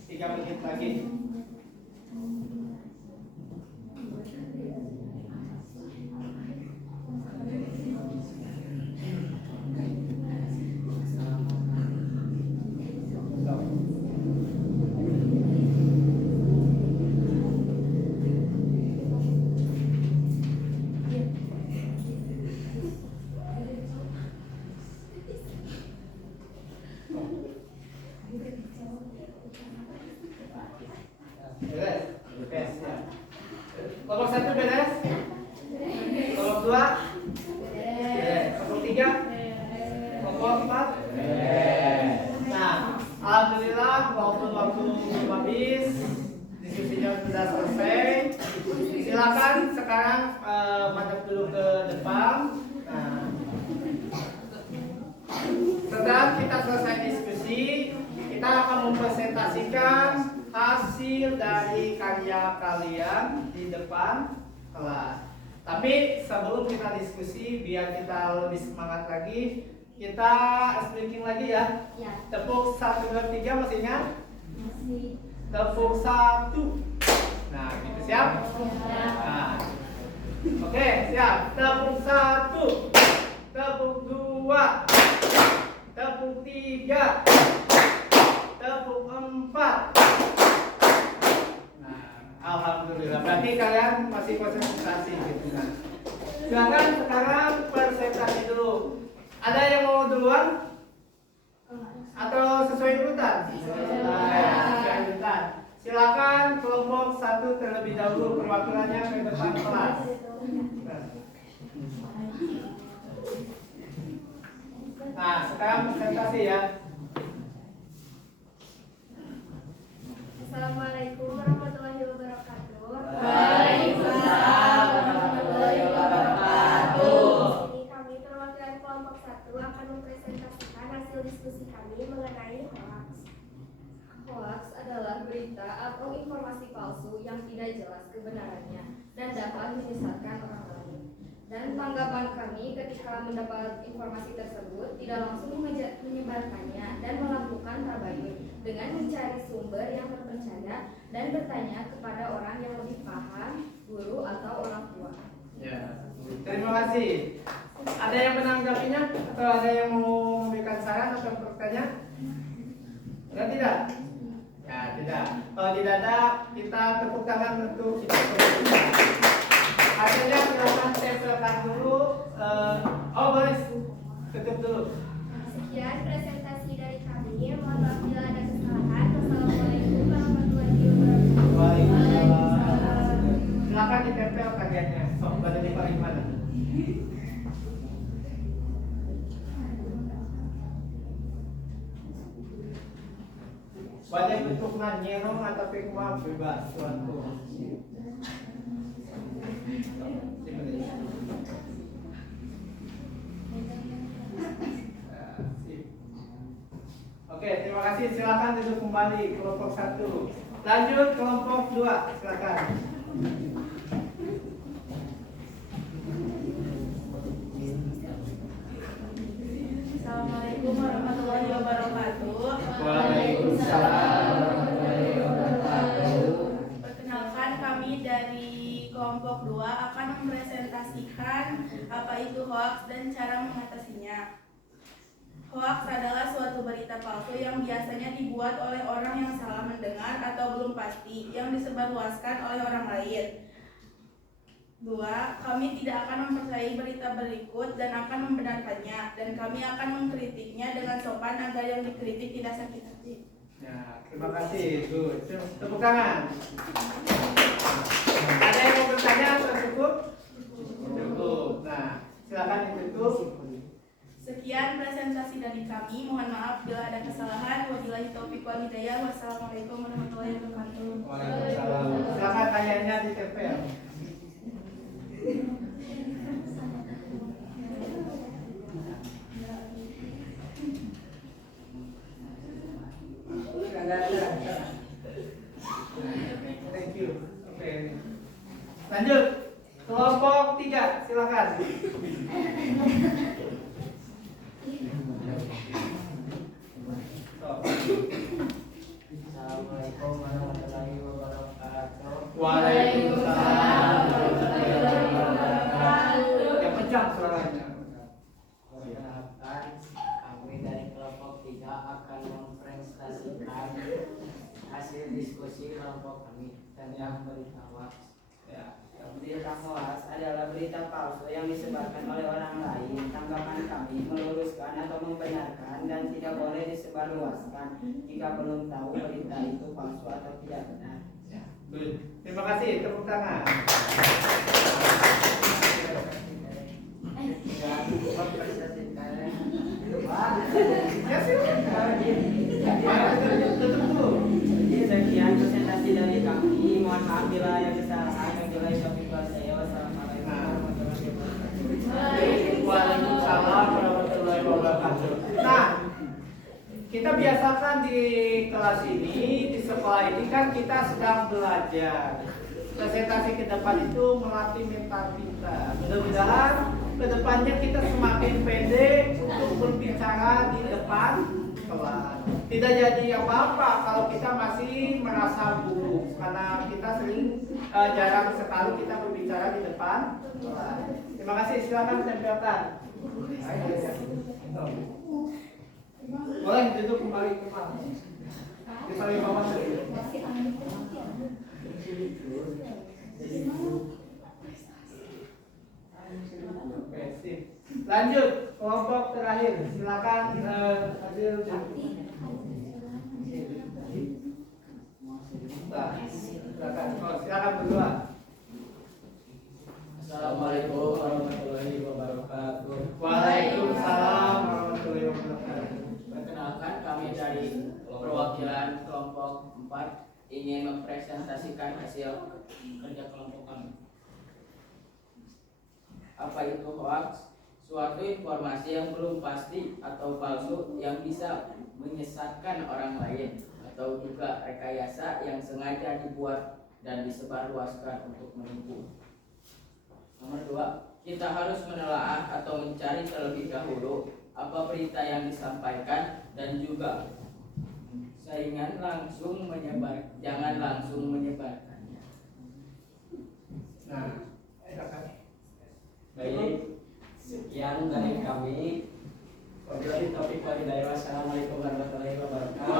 3 menit lagi. Beres? Beres ya. Kelompok 1 beres? Kelompok 2? Beres. Kelompok 3? Kelompok 4? Beres. Nah, alhamdulillah walaupun waktu belum habis, diskusinya sudah selesai. Silakan sekarang madep dulu ke depan. Nah, setelah kita selesai diskusi, kita akan mempresentasikan hasil dari karya kalian di depan kelas. Tapi sebelum kita diskusi, biar kita lebih semangat lagi, kita speaking lagi ya. Ya. Tepuk 1, 2, 3 masih ingat? Masih. Tepuk 1. Nah, gitu siap? Ya. Nah. Oke, siap. Tepuk 1. Tepuk 2. Tepuk 3. Tepuk 4. Alhamdulillah, berarti kalian masih konsentrasi gitu kan. Silakan sekarang presentasi dulu. Ada yang mau duluan? Atau sesuai urutan? Sesuai urutan. Silakan kelompok 1 terlebih dahulu, perwakilannya ke depan kelas. Nah, sekarang presentasi ya. Assalamualaikum warahmatullahi wabarakatuh. Waalaikumsalam warahmatullahi wabarakatuh. Di sini kami perwakilan kelompok 1 akan mempresentasikan hasil diskusi kami mengenai hoax. Hoax adalah berita atau informasi palsu yang tidak jelas kebenarannya dan dapat menyesatkan orang lain. Dan tanggapan kami ketika mendapat informasi tersebut tidak langsung menyebarkannya dan melakukan tabayun dengan mencari sumber yang terpercaya dan bertanya kepada orang yang lebih paham, guru atau orang tua. Ya, terima kasih. Ada yang menanggapinya atau ada yang mau memberikan saran atau bertanya? Ya tidak? Ya tidak. Kalau tidak ada, kita tepuk tangan untuk kita. Hasilnya silakan tempelkan dulu. Oh boleh tutup dulu. Sekian presentasi dari kami. Mohon maaf bila ada kesalahan. Wassalamualaikum warahmatullahi wabarakatuh. Waalaikumsalam. Silakan ditempel karyanya. Oh, pada di paling mana? Banyak bentuk nanyerong atau pikma bebas tuanku. Oke, terima kasih. Silakan duduk kembali kelompok 1. Lanjut kelompok 2, silakan. kami dari kelompok 2 akan mempresentasikan apa itu hoax dan cara mengatasinya. Hoax adalah suatu berita palsu yang biasanya dibuat oleh orang yang salah mendengar atau belum pasti, yang disebarluaskan oleh orang lain. 2. Kami tidak akan mempercayai berita berikut dan akan membenarkannya, dan kami akan mengkritiknya dengan sopan agar yang dikritik tidak sakit hati. Ya, terima kasih. Good. Tepuk tangan. Ada yang mau bertanya atau cukup? Cukup. Nah, silakan ditutup. Sekian presentasi dari kami. Mohon maaf bila ada kesalahan. Wabillahi taufiq wal hidayah. Wassalamualaikum warahmatullahi wabarakatuh. Waalaikumsalam. Silakan tanyanya di TPL. Thank you. Oke. Lanjut. Kelompok 3, silakan. Assalamualaikum warahmatullahi wabarakatuh. Waalaikumsalam warahmatullahi wabarakatuh. Yang kencang suaranya. Perkenalkan, kami dari kelompok 3 akan mempresentasikan hasil diskusi kelompok kami tentang berita hoax. Ya. Berita hoax adalah berita palsu yang disebarkan oleh orang lain. Tanggapan kami meluruskan atau membenarkan dan tidak boleh disebarluaskan jika belum tahu berita itu palsu atau tidak benar. Good. Terima kasih. Tepuk tangan. Dan mempresentasikan Ya silakan. Tutup dulu. sekian presentasi dari kami. Mohon maaf bila ada kesalahan. Wabillahi taufiq wal hidayah. Wassalamualaikum warahmatullahi wabarakatuh. Waalaikumsalam warahmatullahi wabarakatuh. Nah, kita biasakan di kelas ini, di sekolah ini kan kita sedang belajar. Presentasi ke depan itu melatih mental kita. Mudah-mudahan ke depannya kita semakin pede untuk berbicara di depan kelas. Tidak jadi apa-apa kalau kita masih merasa gugup karena kita sering jarang sekali kita berbicara di depan kelas. Terima kasih, silakan tempelkan. Boleh duduk kembali ke mana? Di paling bawah dulu. Oke, sip. Lanjut, kelompok terakhir. Silakan hasil. Silakan. Oh, silakan berdua. Assalamualaikum warahmatullahi wabarakatuh. Waalaikumsalam warahmatullahi wabarakatuh. Perkenalkan, kami dari perwakilan kelompok 4 ingin mempresentasikan hasil kerja kelompok kami. Apa itu hoax? Suatu informasi yang belum pasti atau palsu yang bisa menyesatkan orang lain, atau juga rekayasa yang sengaja dibuat dan disebarluaskan untuk menipu. Nomor 2, kita harus menelaah atau mencari terlebih dahulu apa berita yang disampaikan dan juga jangan langsung menyebarkannya. Nah, silakan. Baik, sekian dari kami. Wabillahi taufiq wal hidayah. Wassalamualaikum warahmatullahi wabarakatuh.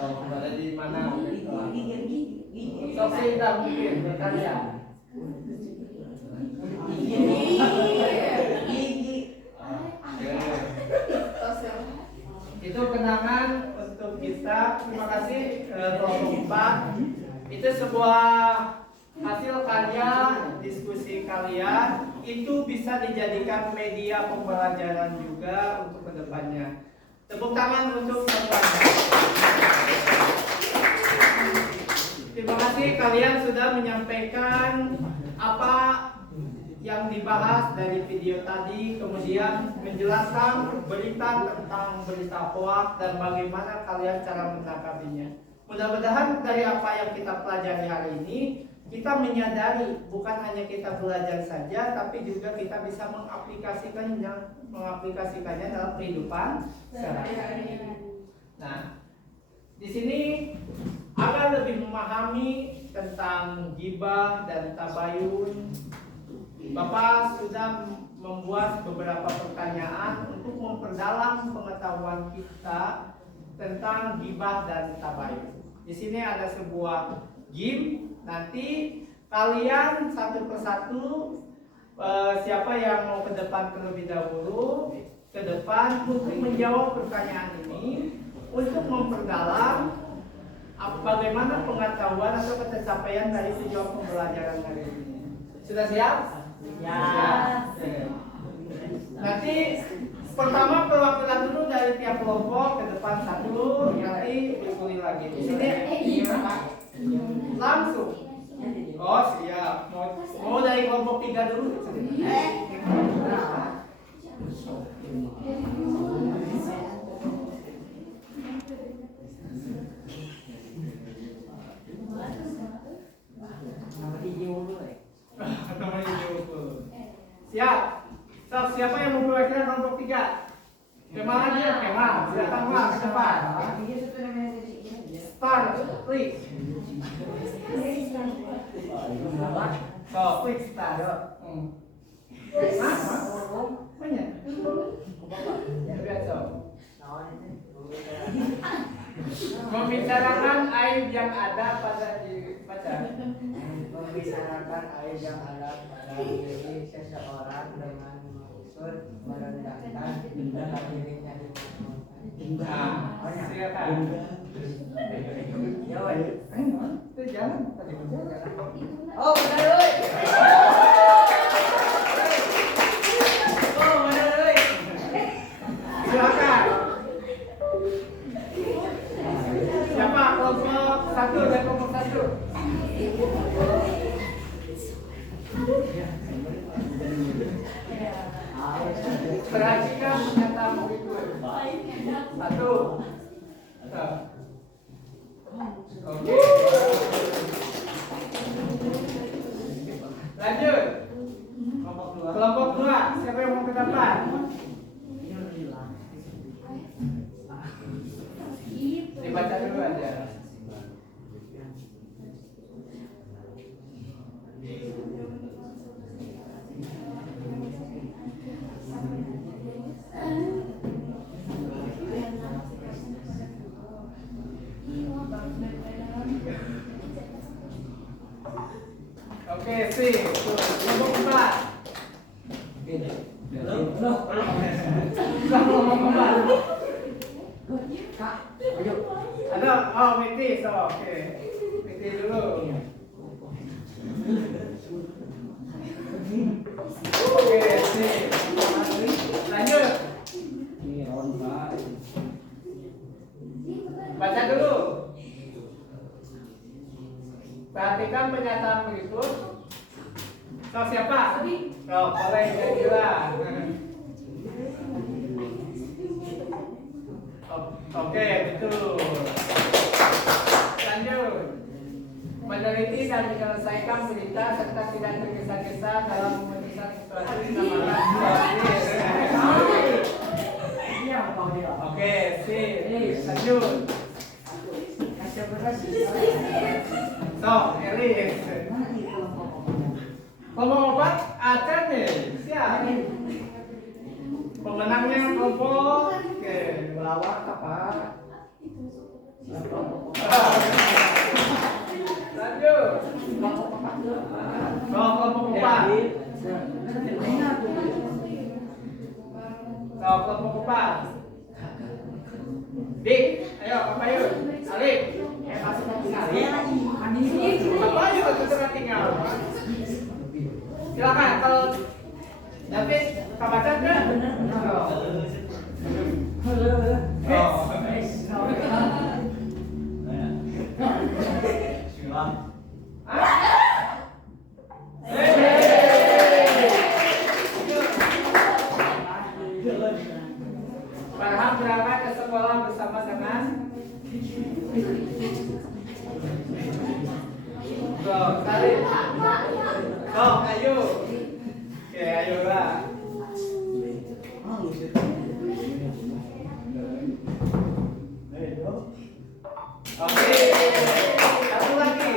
Oh, berada di mana? Sosial tidak mungkin berkarya. Itu kenangan untuk kita. Terima kasih kelompok 4. Itu sebuah hasil karya diskusi kalian. Itu bisa dijadikan media pembelajaran juga untuk kedepannya. Tepuk tangan untuk semuanya. Terima kasih kalian sudah menyampaikan apa yang dibahas dari video tadi, kemudian menjelaskan berita tentang berita hoax dan bagaimana kalian cara menangkapinya. Mudah-mudahan dari apa yang kita pelajari hari ini, kita menyadari bukan hanya kita belajar saja, tapi juga kita bisa mengaplikasikannya dalam kehidupan sehari-hari. Nah, di sini agar lebih memahami tentang ghibah dan tabayun, Bapak sudah membuat beberapa pertanyaan untuk memperdalam pengetahuan kita tentang ghibah dan tabayun. Di sini ada sebuah game. Nanti kalian satu persatu siapa yang mau ke depan terlebih dahulu ke depan untuk menjawab pertanyaan ini untuk memperdalam bagaimana pengetahuan atau pencapaian dari sejauh pembelajaran hari ini. Sudah siap? Ya. Nanti pertama perwakilan dulu dari tiap kelompok ke depan satu, nanti berkulit lagi. Di sini langsung. Oh siap. Mau dari kelompok 3 dulu. Siap. So, siapa yang mau mewakili kelompok 3? Kemal aja, Kemal. Silakan Kemal ke depan. Start, please. So, please start. Banyak. Membicarakan aib yang ada pada diri pacar. Membicarakan aib yang ada pada diri seseorang dengan maksud merendahkan dirinya di Silakan. Itu jangan. Oh, benar euy. Oh, benar euy. Silakan. Siapa kelompok 1 dan kelompok 1? Perhatikan pernyataan berikut. 1. Oke. Lanjut. Kelompok 2. Siapa yang mau ke depan? Dibaca dulu aja. Oke, sih. Kelompok 4. Kelompok 4. Ada, oh Miti, so oke. Miti dulu. Oke, sih. Lanjut. Baca dulu. Perhatikan pernyataan berikut. So, siapa? Oh, boleh Nadila. Oke, betul. Lanjut. Meneliti dan menyelesaikan berita serta tidak tergesa-gesa dalam menuliskan sesuatu dinamakan. Oke, sip. Lanjut. So, Elis. Kelompok 4 Acan nih. Siap. Pemenangnya kelompok Melawak apa? Lanjut. Kelompok 4. Kelompok 4. Dik, ayo Pak Yun. Alif. Bapak juga terserah tinggal. Silakan kalau David kabacan kan? Farhan berangkat ke sekolah bersama dengan Sok, ayo. Oke, ayo lah. Oke, satu lagi.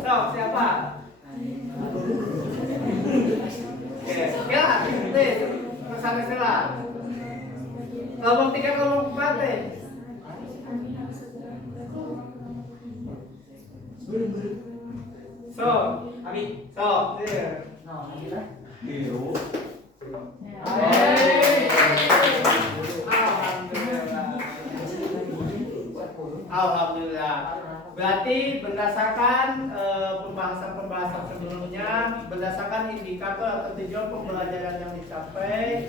Sok, siapa? Oke, ya, nih, kesana sila. Kelompok 3, kelompok 4 deh. So, Abi, so, there. No, lagi lah. Alhamdulillah. Berarti berdasarkan pembahasan-pembahasan sebelumnya, berdasarkan indikator atau tujuan pembelajaran yang dicapai,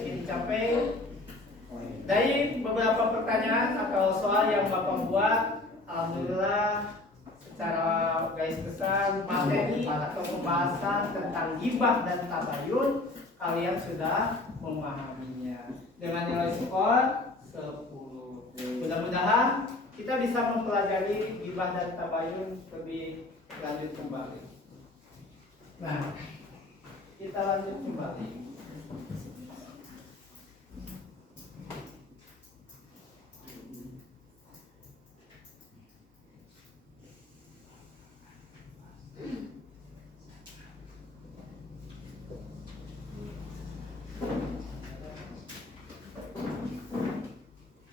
dari beberapa pertanyaan atau soal yang Bapak buat, alhamdulillah secara garis besar materi atau pembahasan tentang gibah dan tabayun kalian sudah memahaminya dengan nilai skor 10. Mudah-mudahan kita bisa mempelajari gibah dan tabayun lebih lanjut kembali. Nah, kita lanjut kembali.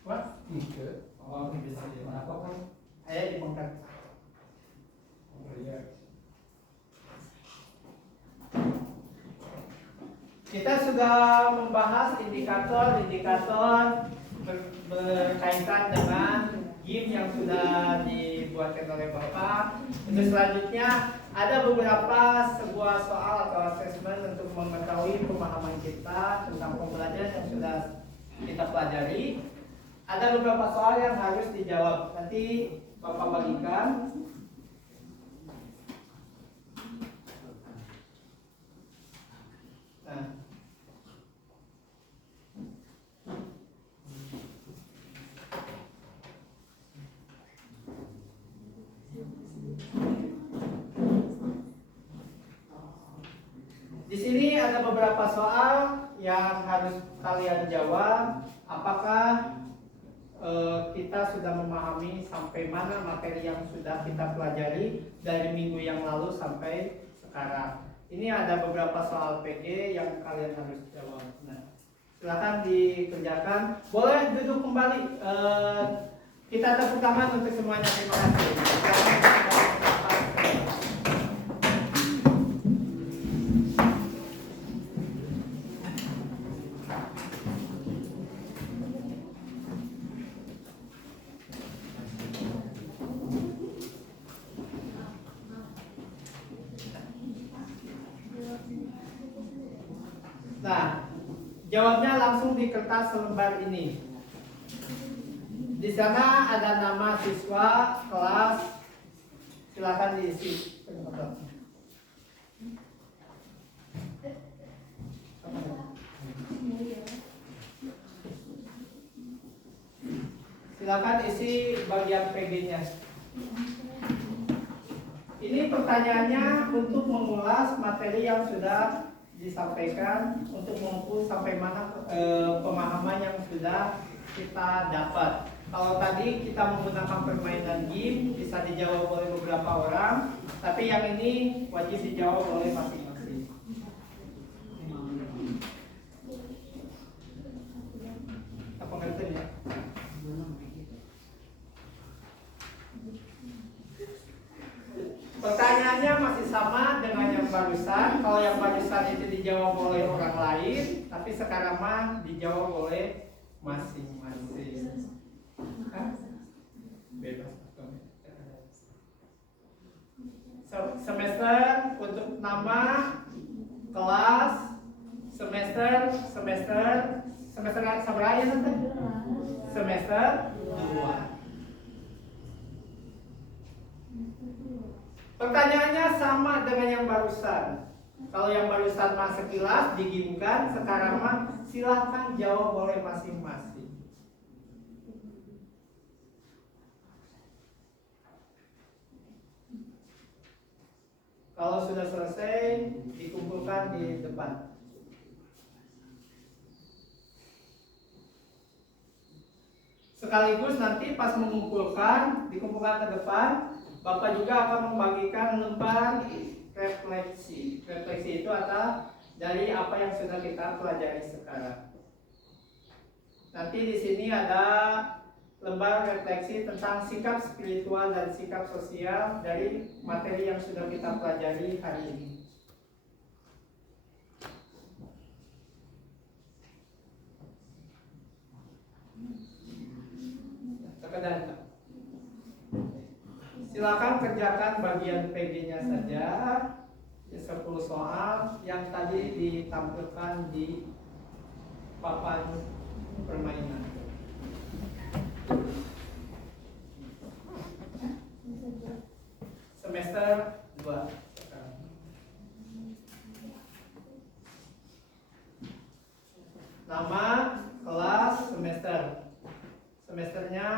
What? Oh, bisa ya. Apa kan? Ayah dibongkar. Oh, iya. Kita sudah membahas indikator-indikator berkaitan dengan game yang sudah dibuatkan oleh Bapak. Untuk selanjutnya ada sebuah soal atau asesmen untuk mengetahui pemahaman kita tentang pembelajaran yang sudah kita pelajari. Ada beberapa soal yang harus dijawab. Nanti Bapak bagikan. Nah, di sini ada beberapa soal yang harus kalian jawab. Apakah kita sudah memahami sampai mana materi yang sudah kita pelajari dari minggu yang lalu sampai sekarang? Ini ada beberapa soal PG yang kalian harus jawab. Nah, silakan dikerjakan. Boleh duduk kembali. Kita tepuk tangan untuk semuanya. Terima kasih. Nah, jawabnya langsung di kertas selembar ini. Di sana ada nama siswa, kelas, silakan diisi. Silakan isi bagian PG-nya. Ini pertanyaannya untuk mengulas materi yang sudah disampaikan, untuk mengukur sampai mana pemahaman yang sudah kita dapat. Kalau tadi kita menggunakan permainan game, bisa dijawab oleh beberapa orang, tapi yang ini wajib dijawab oleh masing-masing. Apa ngerti ya? Pertanyaannya masih sama dengan yang barusan. Kalau yang barusan itu dijawab oleh orang lain, tapi sekarang mah dijawab oleh masing-masing. Bebas. Semester untuk nama, kelas, semester seberapa ya nanti? Semester 2. Pertanyaannya sama dengan yang barusan. Kalau yang barusan mah sekilas digimkan, sekarang mah silahkan jawab oleh masing-masing. Kalau sudah selesai, dikumpulkan di depan. Sekaligus nanti pas mengumpulkan, dikumpulkan ke depan, Bapak juga akan membagikan lembar refleksi. Refleksi itu adalah dari apa yang sudah kita pelajari sekarang. Nanti di sini ada lembar refleksi tentang sikap spiritual dan sikap sosial dari materi yang sudah kita pelajari hari ini. Sekedar. Silakan kerjakan bagian PG-nya saja. 10 soal yang tadi ditampilkan di papan permainan. Semester 2 sekarang. Nama, kelas, semester. Semesternya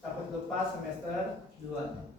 takut lupa, semester 2.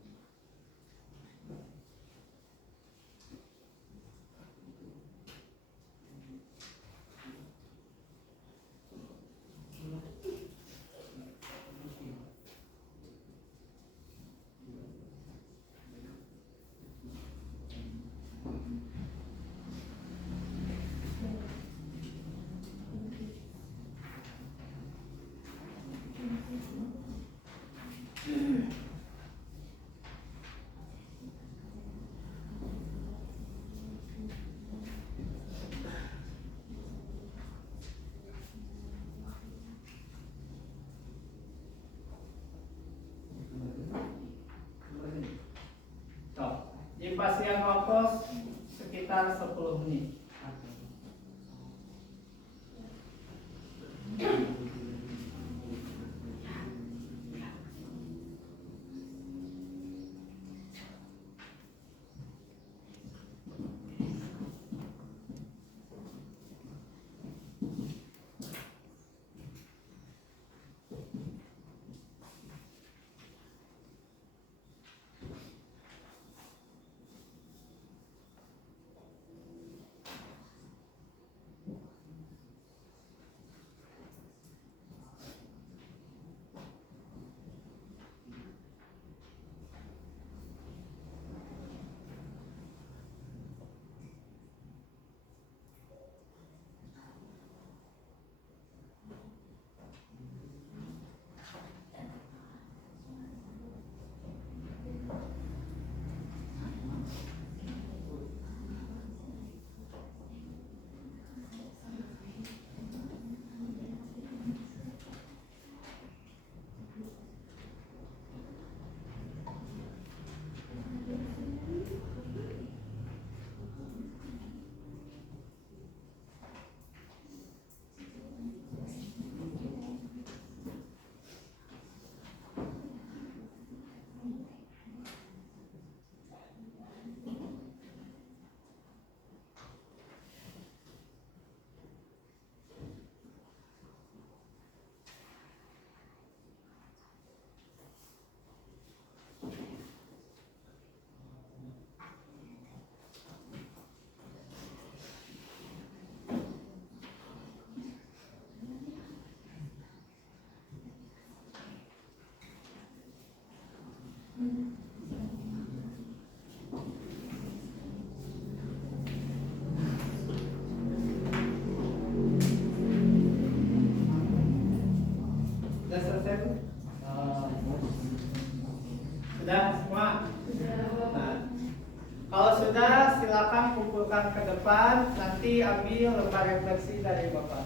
Pasien waktu sekitar 10 menit. Sudah selesai, Bu? Sudah semua? Nah, kalau sudah silakan kumpulkan ke depan, nanti ambil lembar refleksi dari Bapak.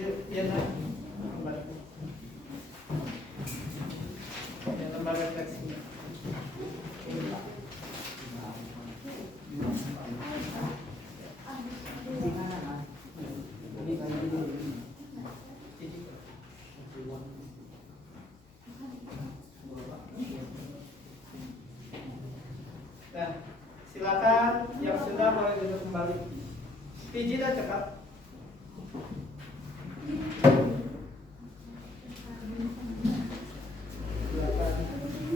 Yuk, ya, nah. Lembar refleksinya. Nah, silakan yang sudah boleh duduk kembali. Piji dan cepat. Silakan.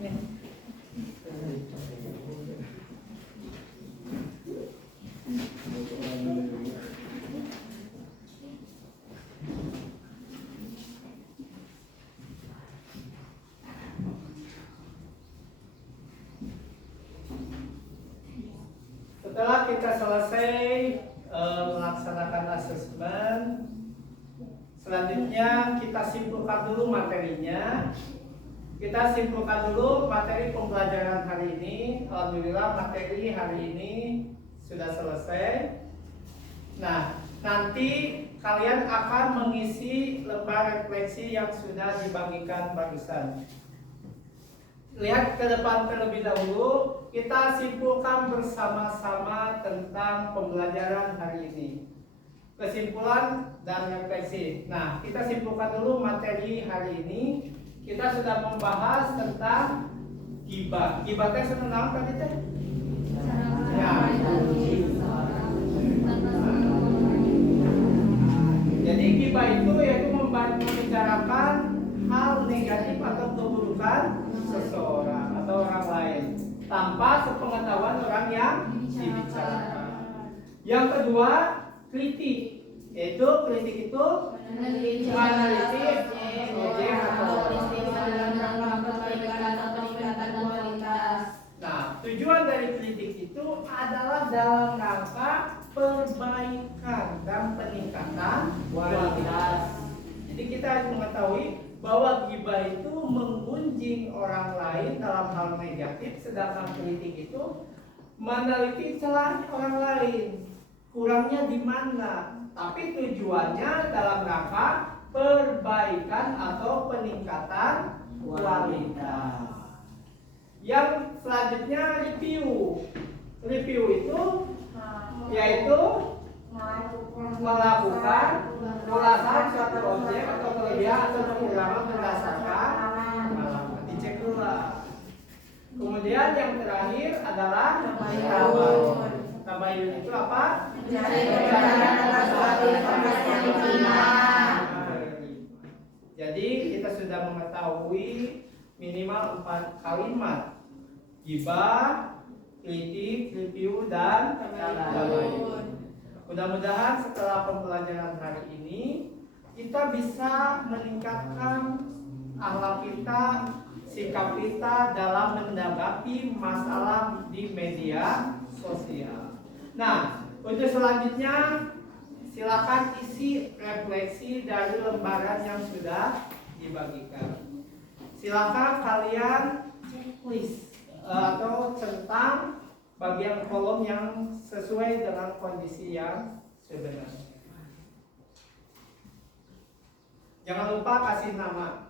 Nih. Setelah kita selesai melaksanakan asesmen, selanjutnya kita simpulkan dulu materinya. Kita simpulkan dulu materi pembelajaran hari ini. Alhamdulillah materi hari ini sudah selesai. Nah, nanti kalian akan mengisi lembar refleksi yang sudah dibagikan barusan. Lihat ke depan terlebih dahulu, kita simpulkan bersama-sama tentang pembelajaran hari ini. Kesimpulan dan refleksi. Nah, kita simpulkan dulu materi hari ini. Kita sudah membahas tentang ghibah. Ghibah teh senang tadi teh? Ya. Jadi ghibah itu yaitu membicarakan hal negatif atau keburukan seseorang atau orang lain tanpa sepengetahuan orang yang dibicarakan. Yang kedua, kritik. Yaitu kritik itu meneliti objek atau nah, tujuan dari kritik itu adalah dalam rangka perbaikan dan peningkatan kualitas. Jadi kita harus mengetahui bahwa ghibah itu menggunjing orang lain dalam hal negatif, sedangkan kritik itu meneliti celah orang lain, kurangnya di mana, tapi tujuannya dalam rangka perbaikan atau peningkatan kualitas. Yang selanjutnya review. Review itu yaitu melakukan ulasan suatu objek atau kelebihan atau kekurangan berdasarkan pengalaman. Dicek dulu. Kemudian yang terakhir adalah tabayun. Tabayun itu apa? Jadi kita sudah mengetahui minimal 4 kalimat: ghibah, kritik, review, dan tabayun. Mudah-mudahan setelah pembelajaran hari ini kita bisa meningkatkan akhlak kita, sikap kita dalam menanggapi masalah di media sosial. Nah, untuk selanjutnya silakan isi refleksi dari lembaran yang sudah dibagikan. Silakan kalian checklist atau centang bagian kolom yang sesuai dengan kondisi yang sebenarnya. Jangan lupa kasih nama.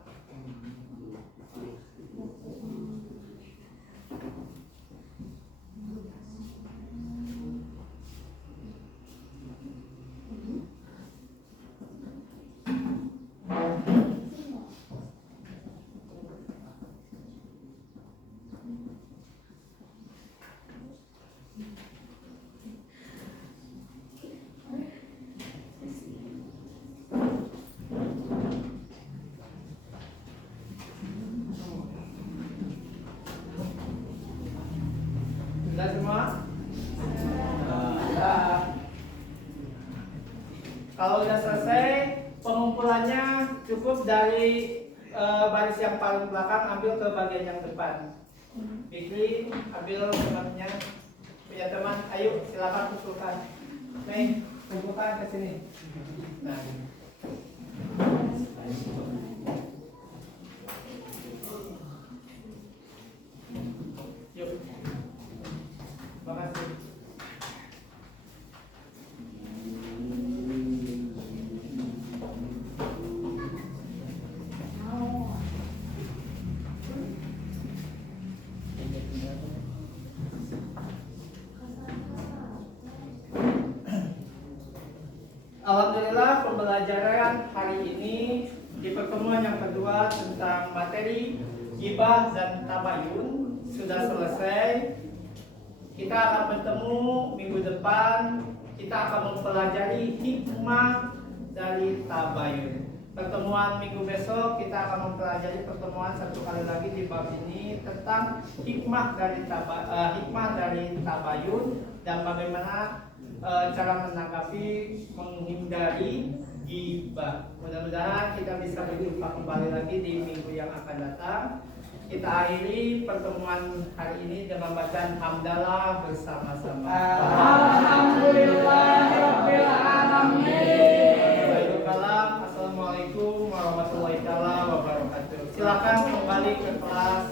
Sudah semua? Sudah. Kalau sudah selesai, pengumpulannya cukup dari baris yang paling belakang ambil ke bagian yang depan. Fikri, ambil temannya. Punya teman, ayo silakan kumpulkan. Nih, kumpulkan ke sini. Nah. Yuk. Makasih. Alhamdulillah pembelajaran hari ini di pertemuan yang kedua tentang materi ghibah dan tabayun sudah selesai. Kita akan bertemu minggu depan. Kita akan mempelajari hikmah dari tabayun. Pertemuan minggu besok kita akan mempelajari pertemuan satu kali lagi di bab ini tentang hikmah dari tabayun dan bagaimana cara menanggapi menghindari ghibah. Mudah-mudahan kita bisa berjumpa kembali lagi di minggu yang akan datang. Kita akhiri pertemuan hari ini dengan bacaan hamdalah bersama-sama. Alhamdulillahirabbil alamin. Assalamualaikum warahmatullahi wabarakatuh. Silakan kembali ke kelas.